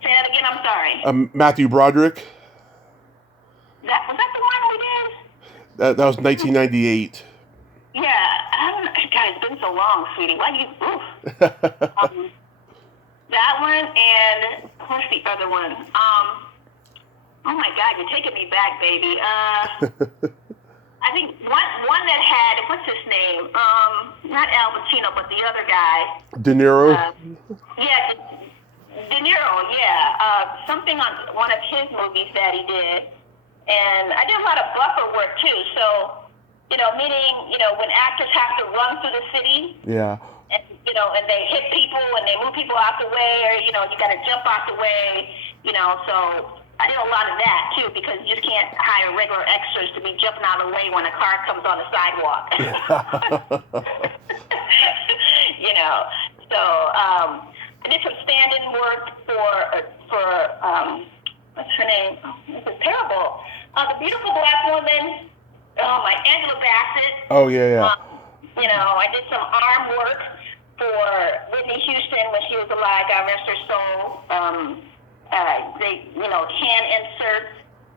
that again. I'm sorry. Matthew Broderick. Was that the one we did? That was 1998. Yeah. I don't know. God, it's been so long, sweetie. Why you? Oof. That one and what's the other one? Oh my God, you're taking me back, baby. I think one that had, what's his name? Not Al Pacino, but the other guy. De Niro. Yeah, De Niro. Yeah, something on one of his movies that he did, and I did a lot of buffer work too. So, meaning when actors have to run through the city. Yeah. And and they hit people and they move people out the way, or you got to jump out the way, So I did a lot of that too, because you just can't hire regular extras to be jumping out of the way when a car comes on the sidewalk. So I did some stand-in work for what's her name? Oh, this is terrible. The beautiful black woman, Angela Bassett. Oh yeah. I did some arm work for Whitney Houston when she was alive. God rest her soul. They, hand inserts.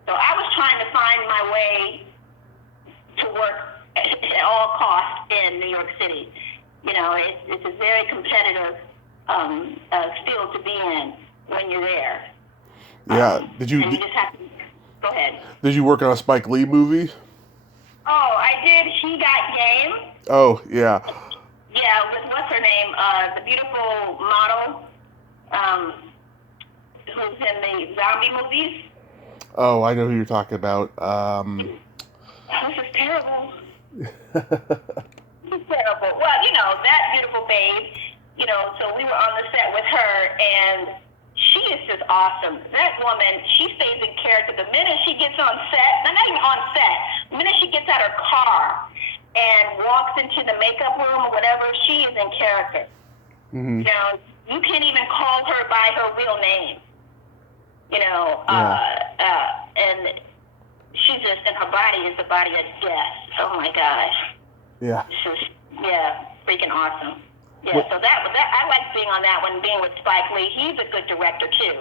So I was trying to find my way to work at all costs in New York City. It's a very competitive field to be in when you're there. Yeah. And you just have to go ahead. Did you work on a Spike Lee movie? Oh, I did. He Got Game. Oh yeah. Yeah, with what's her name? The beautiful model. Who's in the zombie movies. Oh, I know who you're talking about. This is terrible. This is terrible. Well, that beautiful babe, so we were on the set with her, and she is just awesome. That woman, she stays in character. The minute she gets on set, not even on set, the minute she gets out her car and walks into the makeup room or whatever, she is in character. Mm-hmm. You can't even call her by her real name. And she just, and her body is the body of death. Oh my gosh. Yeah. It's just, freaking awesome. Yeah, so that I like being on that one, being with Spike Lee. He's a good director too.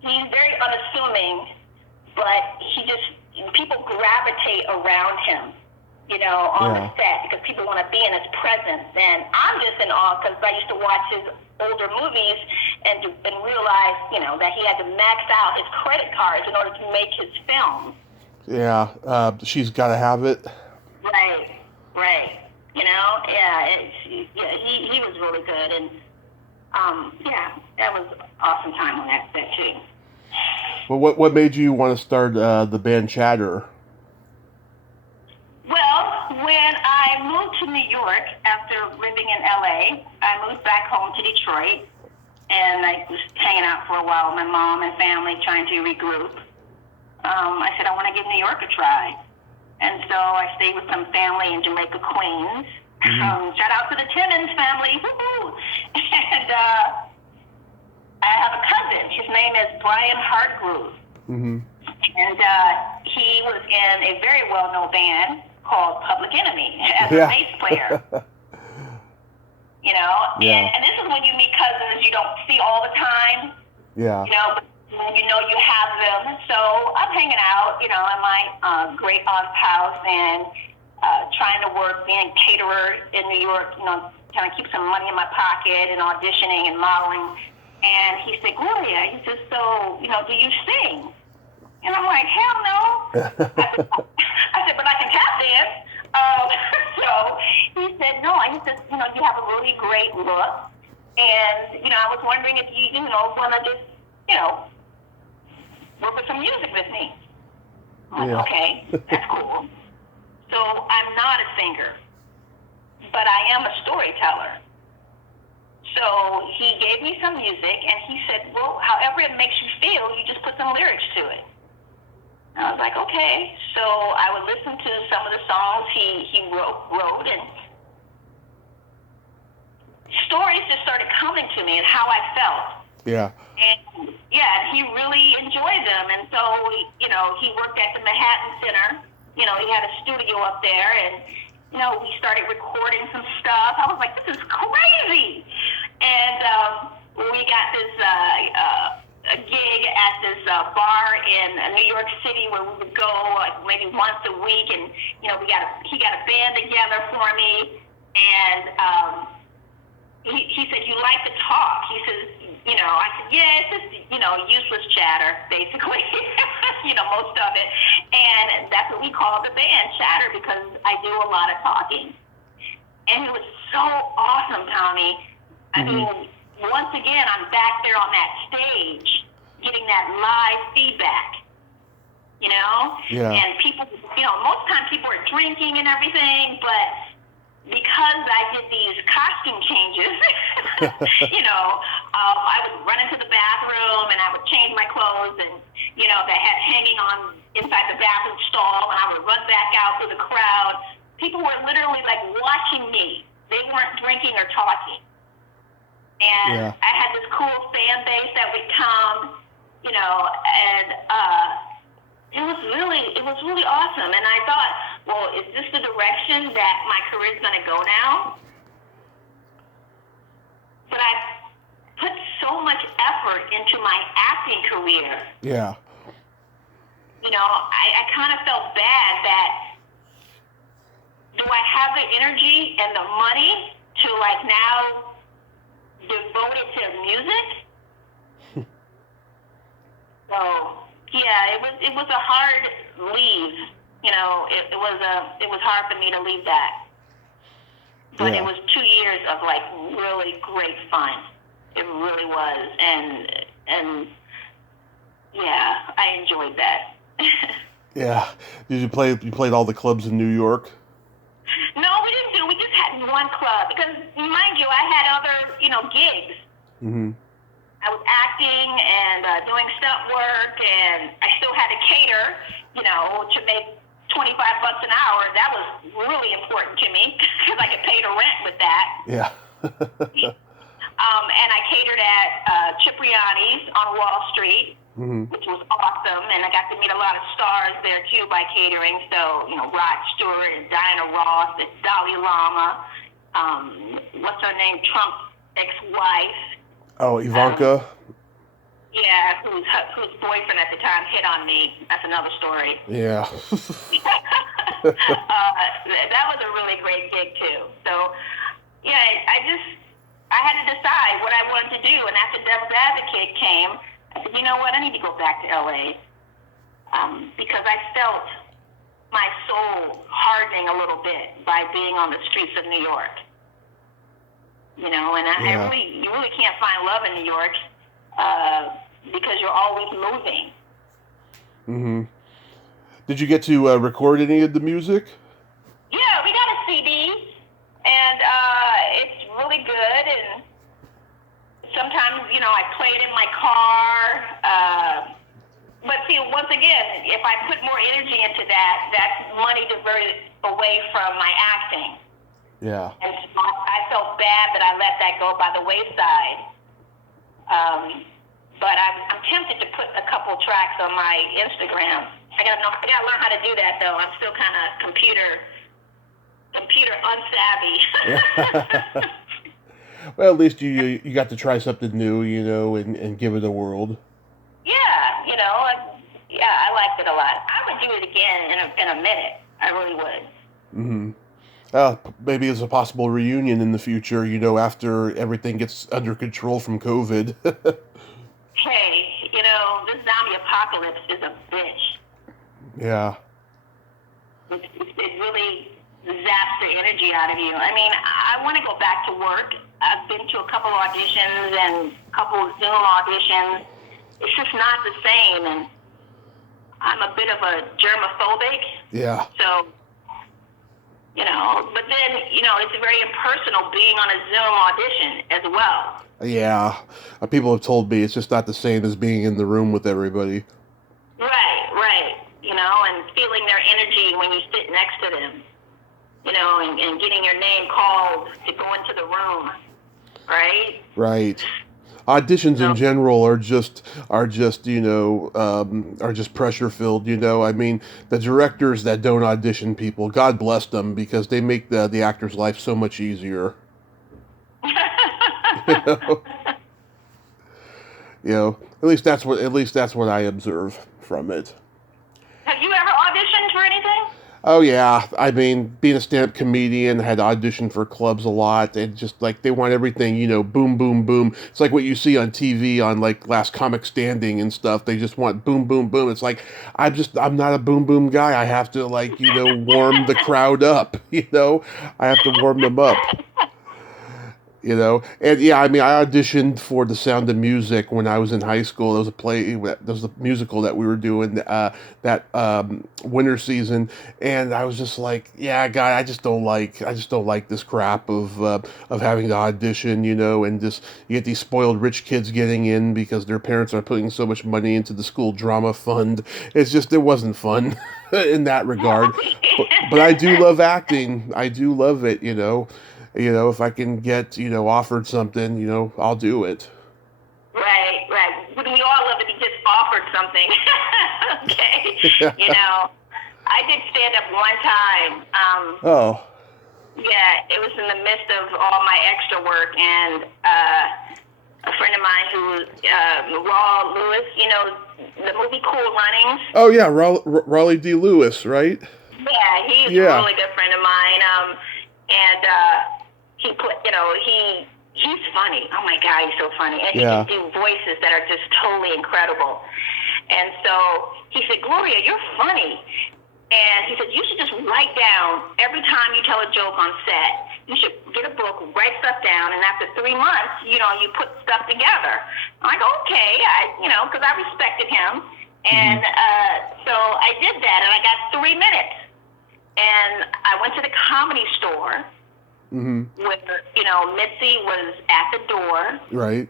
He's very unassuming, but people gravitate around him, on the set, because people want to be in his presence. And I'm just in awe because I used to watch his older movies and realize, that he had to max out his credit cards in order to make his film. Yeah, she's got to have it. Right. He was really good, and that was an awesome time on that set too. Well, what made you want to start the band Chatter? Well, when I moved to New York after living in LA, I moved back home to Detroit, and I was hanging out for a while with my mom and family, trying to regroup. I said, I want to give New York a try. And so I stayed with some family in Jamaica, Queens. Mm-hmm. Shout out to the Toenails family. Woo-hoo. And I have a cousin. His name is Brian Hartgrove. Mm-hmm. And he was in a very well-known band called Public Enemy as a bass player. And this is when you meet cousins you don't see all the time. Yeah. But you have them. So I'm hanging out, in my great aunt's house and trying to work, being a caterer in New York, trying to keep some money in my pocket and auditioning and modeling. And he said, Gloria, he said, so, do you sing? And I'm like, hell no. I said, but I can tap dance. So he said, no. He said, you have a really great look. And, I was wondering if you, want to just, work with some music with me. I'm like, okay, that's cool. So I'm not a singer, but I am a storyteller. So he gave me some music, and he said, well, however it makes you feel, you just put some lyrics to it. And I was like, okay. So I would listen to some of the songs he wrote, and stories just started coming to me and how I felt. Yeah. And yeah, he really enjoyed them. And so, you know, he worked at the Manhattan Center. You know, he had a studio up there, and, you know, we started recording some stuff. I was like, this is crazy. And we got this a gig at this bar in New York City where we would go like maybe once a week, and, you know, he got a band together for me. And he said, you like to talk? He says, you know, I said, yeah, it's just, you know, useless chatter, basically, you know, most of it. And that's what we call the band, chatter, because I do a lot of talking. And it was so awesome, Tommy. I mean, once again, I'm back there on that stage, getting that live feedback, you know? Yeah. And people, you know, most times people are drinking and everything, but because I did these costume changes, you know, I would run into the bathroom and I would change my clothes, and, you know, that had hanging on inside the bathroom stall, and I would run back out to the crowd. People were literally like watching me. They weren't drinking or talking. And I had this cool fan base that would come, you know, and it was really awesome. And I thought, well, is this the direction that my career is going to go now? But I put so much effort into my acting career. Yeah. You know, I kind of felt bad that, do I have the energy and the money to, like, now devote it to music? So, yeah, it was a hard leave. You know, it was hard for me to leave that. But it was 2 years of, like, really great fun. It really was. And yeah, I enjoyed that. Yeah. You played all the clubs in New York? No, we didn't. We just had one club because, mind you, I had other, you know, gigs. I was acting and doing stunt work, and I still had to cater, you know, to make $25 an hour. That was really important to me because I could pay the rent with that. Yeah. And I catered at Cipriani's on Wall Street, which was awesome, and I got to meet a lot of stars there too by catering. So, you know, Rod Stewart and Diana Ross, and Dalai Lama, what's her name, Trump's ex-wife. Oh, Ivanka. Yeah, whose boyfriend at the time hit on me. That's another story. Yeah. That was a really great gig too. So, yeah, I had to decide what I wanted to do. And after Devil's Advocate came, I said, you know what, I need to go back to LA. Because I felt my soul hardening a little bit by being on the streets of New York. You know, and you really can't find love in New York because you're always moving. Did you get to record any of the music? Yeah, we got a CD, and it's really good. And sometimes, you know, I play it in my car. But see, once again, if I put more energy into that, that's money diverted away from my acting. Yeah. And so I felt bad that I let that go by the wayside. But I'm tempted to put a couple tracks on my Instagram. I gotta learn how to do that though. I'm still kind of computer unsavvy. Well, at least you got to try something new, you know, and give it a whirl. Yeah, you know, I liked it a lot. I would do it again in a minute. I really would. Maybe as a possible reunion in the future, you know, after everything gets under control from COVID. Hey, you know, this zombie apocalypse is a bitch. Yeah. It really zaps the energy out of you. I mean, I want to go back to work. I've been to a couple auditions and a couple Zoom auditions. It's just not the same, and I'm a bit of a germophobic. Yeah. So, you know, but then, you know, it's very impersonal being on a Zoom audition as well. Yeah. People have told me it's just not the same as being in the room with everybody. Right. You know, and feeling their energy when you sit next to them. You know, and getting your name called to go into the room. right? Right. Auditions in So, general are just are just pressure filled. I mean, the directors that don't audition people, God bless them, because they make the actor's life so much easier. You know, at least that's what I observe from it. have you ever auditioned for anything? Oh yeah, I mean, being a stand-up comedian, I had to audition for clubs a lot, and just like they want everything, boom, boom, boom. It's like what you see on TV on like Last Comic Standing and stuff. They just want boom, boom, boom. It's like I'm not a boom, boom guy. I have to warm the crowd up. I have to warm them up. And yeah, I mean, I auditioned for The Sound of Music when I was in high school. There was a musical that we were doing that winter season, and I was just like, yeah, God, I just don't like this crap of having to audition, and just you get these spoiled rich kids getting in because their parents are putting so much money into the school drama fund. It wasn't fun in that regard, but I do love acting. I do love it, if I can get, offered something, I'll do it. Right, right. But we all love to be just offered something. Okay. I did stand up one time. Oh. Yeah, it was in the midst of all my extra work, and a friend of mine who, Raw Lewis, the movie Cool Runnings. Oh, yeah, Raleigh D. Lewis, right? Yeah, he's a really good friend of mine. And he put, he's funny. Oh my God, he's so funny. And he can do voices that are just totally incredible. And so he said, Gloria, you're funny. And he said, you should just write down every time you tell a joke on set. You should get a book, write stuff down, and after 3 months, you put stuff together. I'm like, okay, because I respected him. And so I did that, and I got 3 minutes. And I went to the Comedy Store, where, Mitzi was at the door. Right.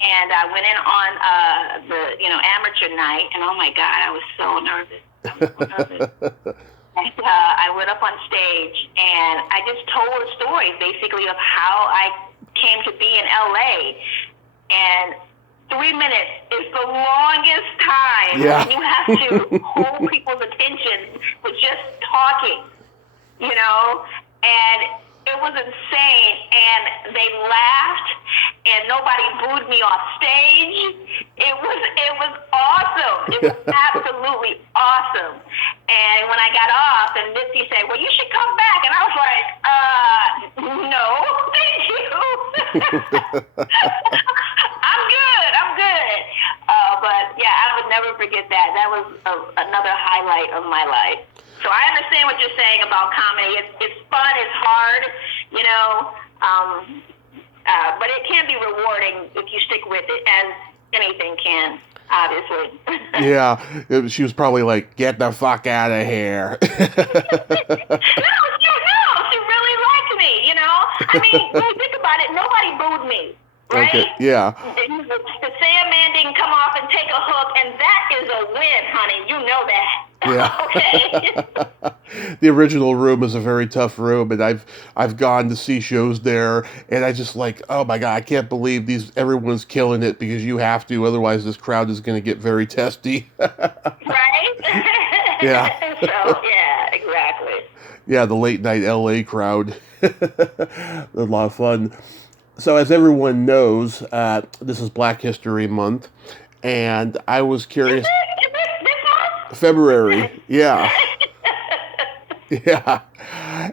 And I went in on the, amateur night, and oh my God, I was so nervous. And I went up on stage, and I just told a story, basically, of how I came to be in L.A., and 3 minutes is the longest time. Yeah. You have to hold people's attention with just talking, and it was insane, and they laughed, and nobody booed me off stage. It was awesome. It was absolutely awesome. And when I got off, and Mitzi said, well, you should come back. And I was like, no, thank you. I'm good. But yeah, I would never forget that. That was another highlight of my life. So I understand what you're saying about comedy. It's fun, it's hard, but it can be rewarding if you stick with it, as anything can, obviously. Yeah, she was probably like, get the fuck out of here. No, she really liked me, I mean, when you think about it, nobody booed me, right? Okay, yeah. The Sandman didn't come off and take a hook, and that is a win, honey. You know that. Yeah. Okay. The original room is a very tough room, and I've gone to see shows there, and I just like, oh my God, I can't believe everyone's killing it, because you have to, otherwise this crowd is going to get very testy. Right? Yeah. So, yeah, exactly. Yeah, the late night LA crowd. A lot of fun. So as everyone knows, this is Black History Month, and I was curious. Is it this month? February, yeah. Yeah.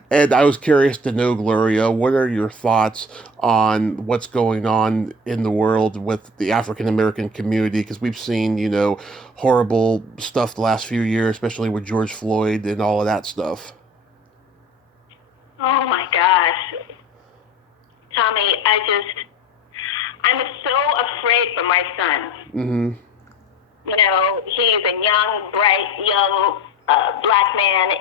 And I was curious to know, Gloria, what are your thoughts on what's going on in the world with the African American community? Because we've seen, horrible stuff the last few years, especially with George Floyd and all of that stuff. Oh my gosh. Tommy, I'm so afraid for my son. Mm-hmm. He's a young, bright, young black man.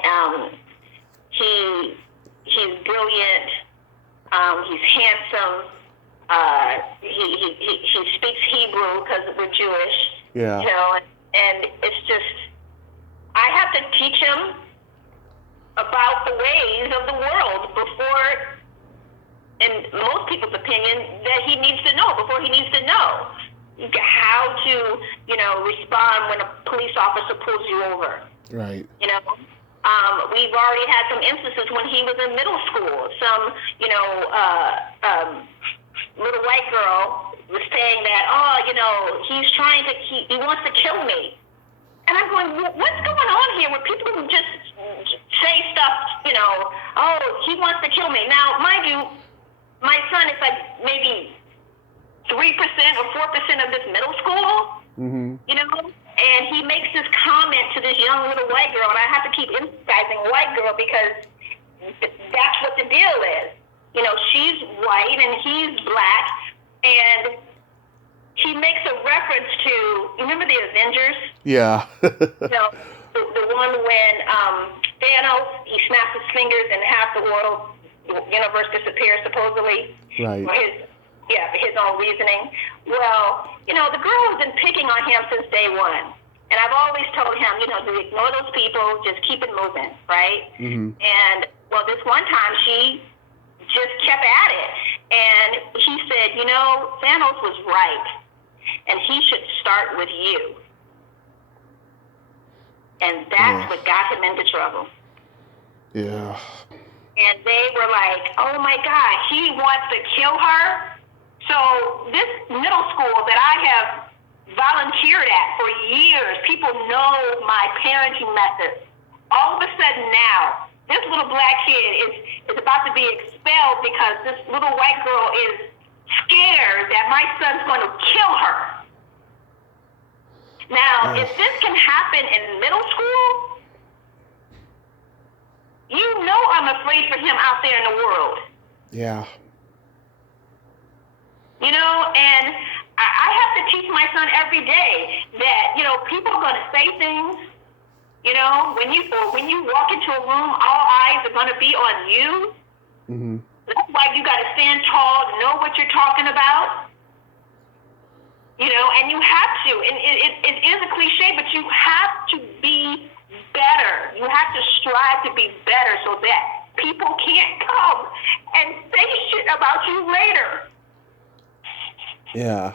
He's brilliant. He's handsome. He speaks Hebrew because we're Jewish. Yeah. And it's just, I have to teach him about the ways of the world before, in most people's opinion, opinion, that he needs to know before he needs to know how to, respond when a police officer pulls you over. Right. We've already had some instances when he was in middle school. Some, little white girl was saying that, he's trying to, he wants to kill me. And I'm going, what's going on here where people just say stuff, he wants to kill me. Now, mind you, my son is like maybe 3% or 4% of this middle school, and he makes this comment to this young little white girl, and I have to keep emphasizing white girl because that's what the deal is. She's white and he's black, and he makes a reference to, you remember the Avengers? Yeah. The one when Thanos, he snaps his fingers and half the universe disappears, supposedly. Right. For his own reasoning. Well, the girl has been picking on him since day one. And I've always told him, to ignore those people, just keep it moving, right? Mm-hmm. And, well, this one time she just kept at it. And he said, Thanos was right. And he should start with you. And that's what got him into trouble. Yeah. And they were like, oh, my God, he wants to kill her? So this middle school that I have volunteered at for years, people know my parenting methods. All of a sudden now, this little black kid is about to be expelled because this little white girl is scared that my son's going to kill her. Now, if this can happen in middle school, I'm afraid for him out there in the world. Yeah. And I have to teach my son every day that, people are going to say things. When you walk into a room, all eyes are going to be on you. Mm-hmm. That's why you got to stand tall, know what you're talking about. And you have to. And it is a cliche, but you have to be better. You have to strive to be better so that people can't come and say shit about you later. Yeah.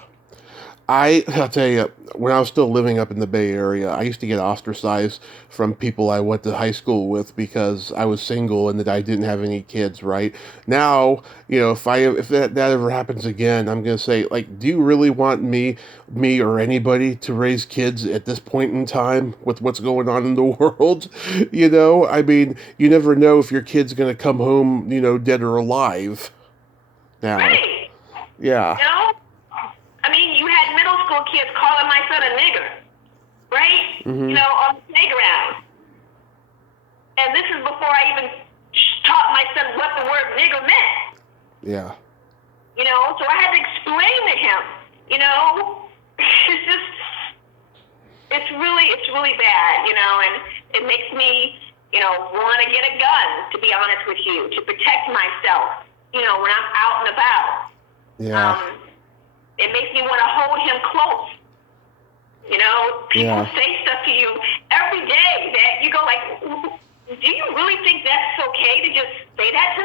I'll tell you, when I was still living up in the Bay Area, I used to get ostracized from people I went to high school with because I was single and that I didn't have any kids, right? Now, if that ever happens again, I'm going to say, do you really want me or anybody to raise kids at this point in time with what's going on in the world? I mean, you never know if your kid's going to come home, dead or alive. Now. Right. Yeah. I mean, you had middle school kids calling my son a nigger, right? Mm-hmm. On the playground. And this is before I even taught my son what the word nigger meant. Yeah. So I had to explain to him, it's really bad, and it makes me, want to get a gun, to be honest with you, to protect myself, when I'm out and about. Yeah. It makes me want to hold him close. People say stuff to you every day that you go like, do you really think that's okay to just say that to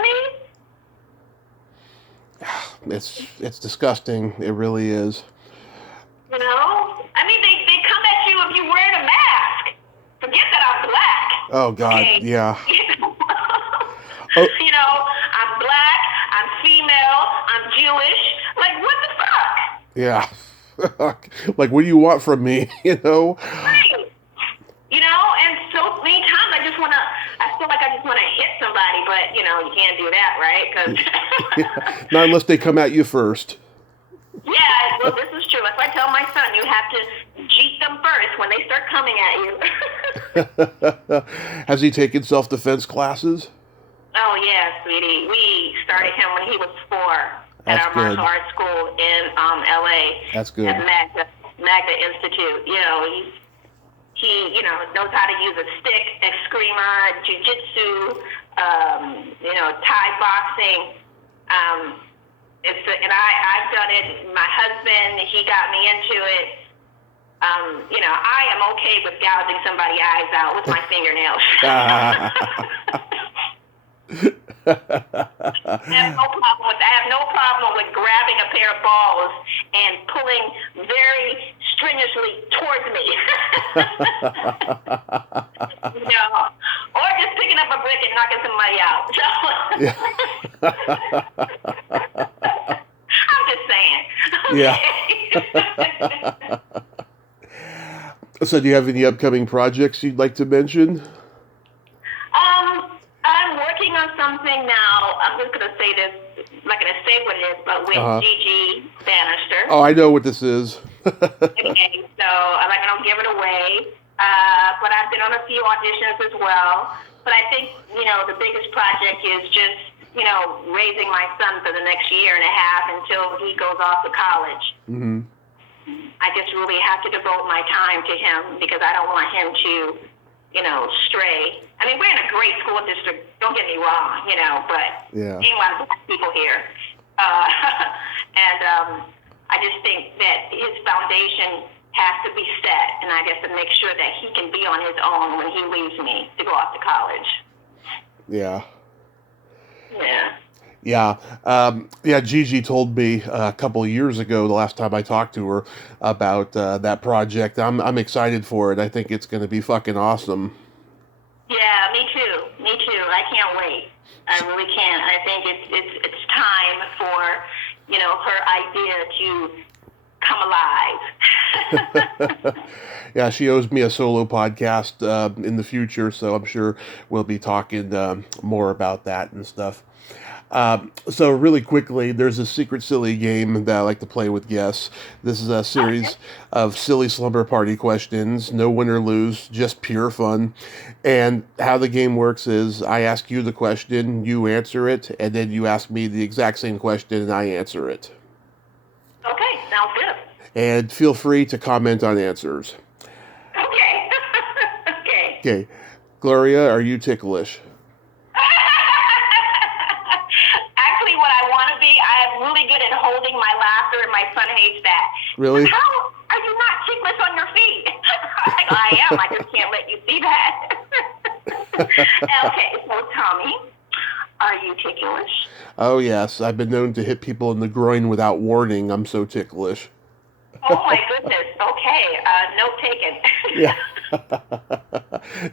me? It's disgusting. It really is. I mean, they come at you if you're wearing a mask. Forget that I'm black. Oh, God, okay? yeah. I'm black, I'm female, I'm Jewish. Like, what the fuck? Yeah. What do you want from me, Right. And so many times I feel like I just want to hit somebody, but, you can't do that, right? 'Cause Not unless they come at you first. Yeah, well, this is true. If I tell my son, you have to jeet them first when they start coming at you. Has he taken self-defense classes? Oh, yeah, sweetie. We started him when he was 4 That's at our good. martial arts school in L.A. That's good. At Magda Institute. He knows how to use a stick, eskrima, jiu-jitsu, Thai boxing. I've done it. My husband, he got me into it. I am okay with gouging somebody's eyes out with my fingernails. I have no problem with that. I have no problem with grabbing a pair of balls and pulling very strenuously towards me. Or just picking up a brick and knocking somebody out. I'm just saying. Yeah. So do you have any upcoming projects you'd like to mention? I'm working on something now. I'm just going to say this. I'm not going to say what it is, but with Gigi Bannister. Oh, I know what this is. Okay, so I'm not going to give it away. But I've been on a few auditions as well. But I think, the biggest project is just, raising my son for the next year and a half until he goes off to college. Mm-hmm. I just really have to devote my time to him because I don't want him to, stray. I mean, we're in a great school district, don't get me wrong, but ain't a lot of black people here. And I just think that his foundation has to be set, and I guess to make sure that he can be on his own when he leaves me to go off to college. Yeah. Yeah. Yeah, Gigi told me a couple of years ago, the last time I talked to her, about that project. I'm excited for it. I think it's going to be fucking awesome. Yeah, me too. I can't wait. I really can't. I think it's time for, her idea to come alive. Yeah, she owes me a solo podcast in the future, so I'm sure we'll be talking more about that and stuff. So really quickly, there's a secret silly game that I like to play with guests. This is a series of silly slumber party questions, no win or lose, just pure fun. And how the game works is I ask you the question, you answer it, and then you ask me the exact same question and I answer it. Okay, sounds good. And feel free to comment on answers. Okay. Okay. Gloria, are you ticklish? Actually, what I want to be, I'm really good at holding my laughter, and my son hates that. Really? How are you not ticklish on your feet? I am. I just can't let you see that. Okay, so Tommy, are you ticklish? Oh, yes. I've been known to hit people in the groin without warning. I'm so ticklish. Oh, my goodness. Okay. Note taken. Yeah.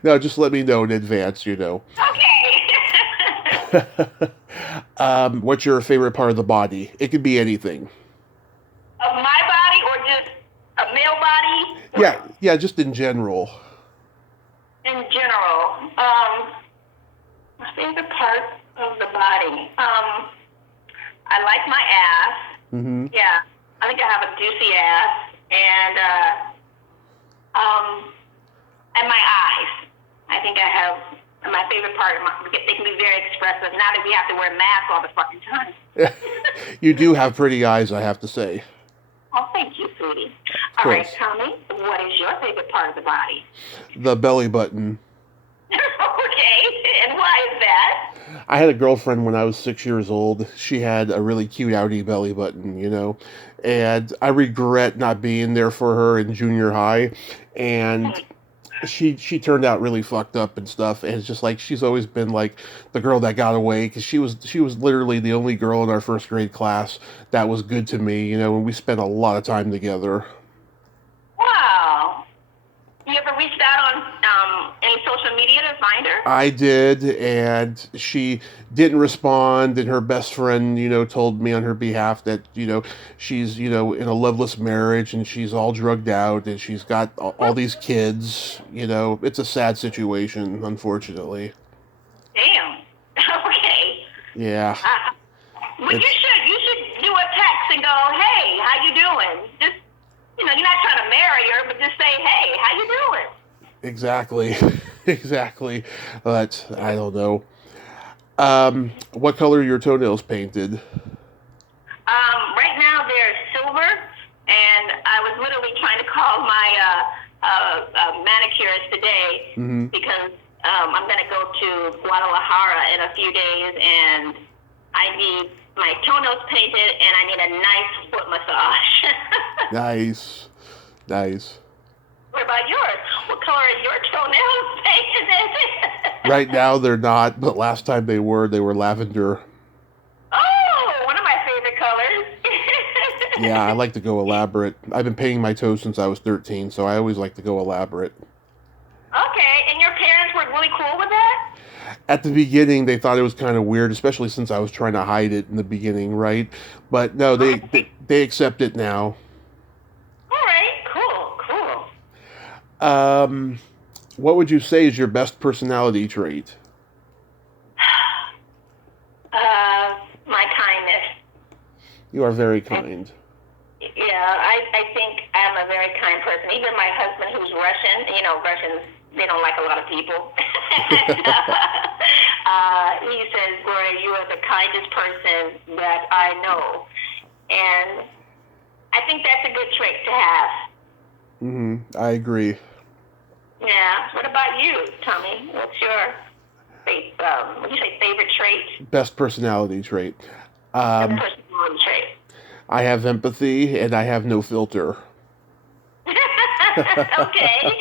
No, just let me know in advance, Okay. What's your favorite part of the body? It could be anything. Of my body or just a male body? Yeah, just in general. In general. My favorite part of the body. I like my ass. Mm-hmm. Yeah. I think I have a juicy ass. And my eyes. I think I have my favorite part. They can be very expressive. Now that we have to wear masks all the fucking time. You do have pretty eyes, I have to say. Oh, thank you, sweetie. All right, Tommy, what is your favorite part of the body? The belly button. Okay, and why is that? I had a girlfriend when I was 6 years old. She had a really cute outie belly button, and I regret not being there for her in junior high, and she turned out really fucked up and stuff, and it's just like she's always been like the girl that got away, because she was literally the only girl in our first grade class that was good to me, and we spent a lot of time together. Wow. You ever reached out on any social media to find her? I did, and she didn't respond, and her best friend, told me on her behalf that, she's, in a loveless marriage, and she's all drugged out, and she's got all these kids, it's a sad situation, unfortunately. Damn. Okay. Yeah. Well, you should do a text and go, hey, how you doing? Just, you're not trying to marry her, but just say, hey, how you doing? Exactly. But I don't know. What color are your toenails painted? Right now they're silver, and I was literally trying to call my manicurist today because I'm going to go to Guadalajara in a few days, and I need my toenails painted, and I need a nice foot massage. Nice. What about yours? What color are your toenails painted? Right now they're not, but last time they were lavender. Oh, one of my favorite Yeah, I like to go elaborate. I've been painting my toes since I was 13, so I always like to go elaborate. Okay, and your parents were really cool with that? At the beginning, they thought it was kind of weird, especially since I was trying to hide it in the beginning, right? But no, they accept it now. All right, cool. Um, what would you say is your best personality trait? My kindness. You are very kind. Yeah, I think I'm a very kind person. Even my husband, who's Russian, Russians, they don't like a lot of people. He says, Gloria, you are the kindest person that I know. And I think that's a good trait to have. I agree. Yeah. What about you, Tommy? What's your favorite trait? Best personality trait. Best personality trait. I have empathy and I have no filter. Okay.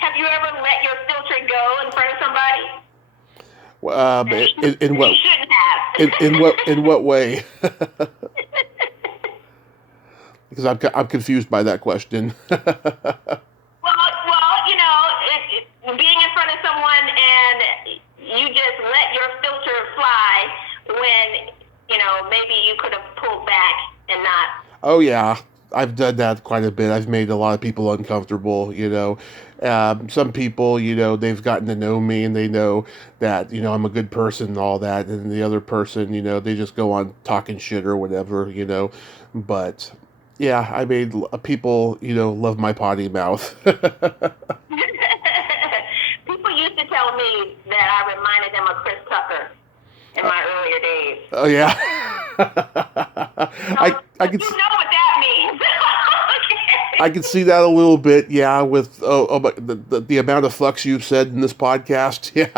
Have you ever let your filter go in front of somebody? In what? You shouldn't have. In what way? Because I'm confused by that question. Well, being in front of someone and you just let your filter fly when maybe you could have pulled back and not. Oh yeah, I've done that quite a bit. I've made a lot of people uncomfortable. Some people, they've gotten to know me and they know that I'm a good person and all that, and the other person, they just go on talking shit or whatever. But yeah, I made people, love my potty mouth. People used to tell me that I reminded them of Chris Tucker in my earlier days. Oh yeah. I You could know what that means. I can see that a little bit, yeah, with the amount of fucks you've said in this podcast, yeah.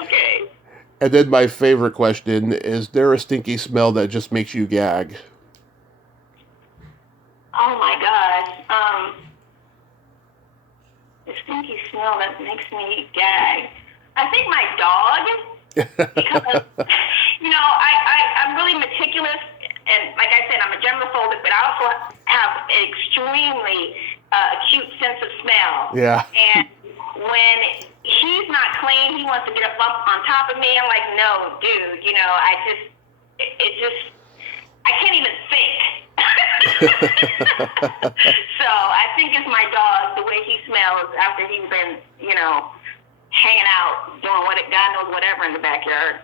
Okay. And then my favorite question, is there a stinky smell that just makes you gag? Oh my gosh. The stinky smell that makes me gag. I think my dog, because, I'm really meticulous, and like I said, I'm a germaphobic, but I also have an extremely acute sense of smell. Yeah. And when he's not clean, he wants to get up on top of me. I'm like, no, dude, I can't even think. So I think it's my dog, the way he smells after he's been, hanging out, doing God knows whatever in the backyard.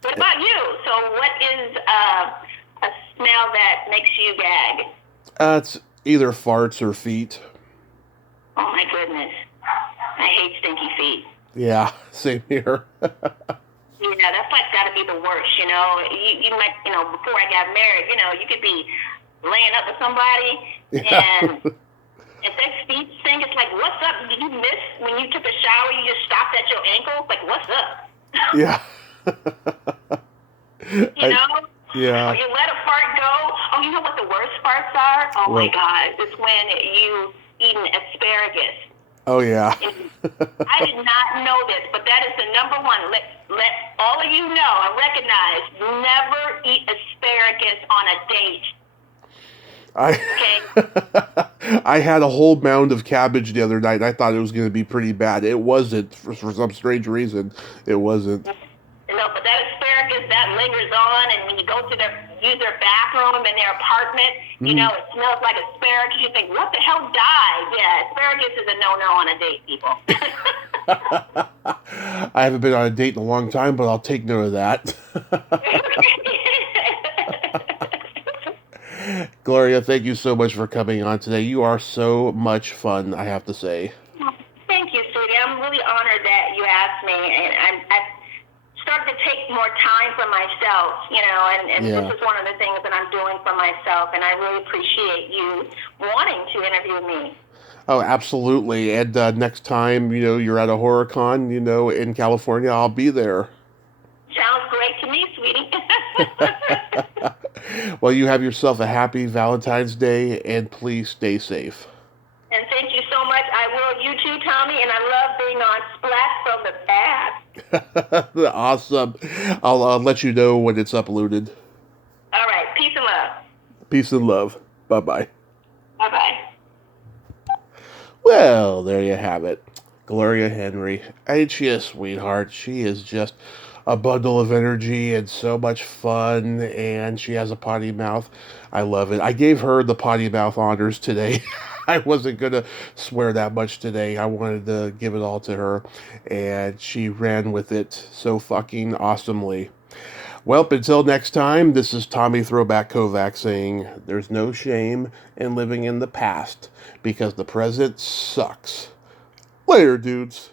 What about you? So what is a smell that makes you gag? It's either farts or feet. Oh my goodness. I hate stinky feet. Yeah, same here. Yeah, that's got to be the worst, You might, before I got married, you could be laying up with somebody, and if their feet stink, it's like, what's up? Did you miss when you took a shower? You just stopped at your ankle? Like, what's up? Yeah. Yeah. Or you let a fart go. Oh, you know what the worst farts are? Oh, my God. It's when you eat an asparagus. Oh, yeah. I did not know this, but that is the number one. Let all of you know and recognize, never eat asparagus on a date. I had a whole mound of cabbage the other night. I thought it was going to be pretty bad. It wasn't, for some strange reason. It wasn't. But that asparagus, that lingers on, and when you go to use their bathroom in their apartment, it smells like asparagus. You think, what the hell died? Yeah, asparagus is a no-no on a date, people. I haven't been on a date in a long time, but I'll take note of that. Gloria, thank you so much for coming on today. You are so much fun, I have to say. Thank you, sweetie. I'm really honored that you asked me, and I've started to take more time for myself, and this is one of the things that I'm doing for myself, and I really appreciate you wanting to interview me. Oh, absolutely. And next time, you're at a horror con, in California, I'll be there. Sounds great to me, sweetie. Well, you have yourself a happy Valentine's Day, and please stay safe. And thank you so much. I will. You too, Tommy, and I love being on Splat from the past. Awesome. I'll let you know when it's uploaded. All right. Peace and love. Peace and love. Bye-bye. Bye-bye. Well, there you have it. Gloria Henry. Ain't she a sweetheart? She is just a bundle of energy and so much fun, and she has a potty mouth. I love it. I gave her the potty mouth honors today. I wasn't going to swear that much today. I wanted to give it all to her, and she ran with it so fucking awesomely. Well, until next time, this is Tommy Throwback Kovac saying there's no shame in living in the past because the present sucks. Later, dudes.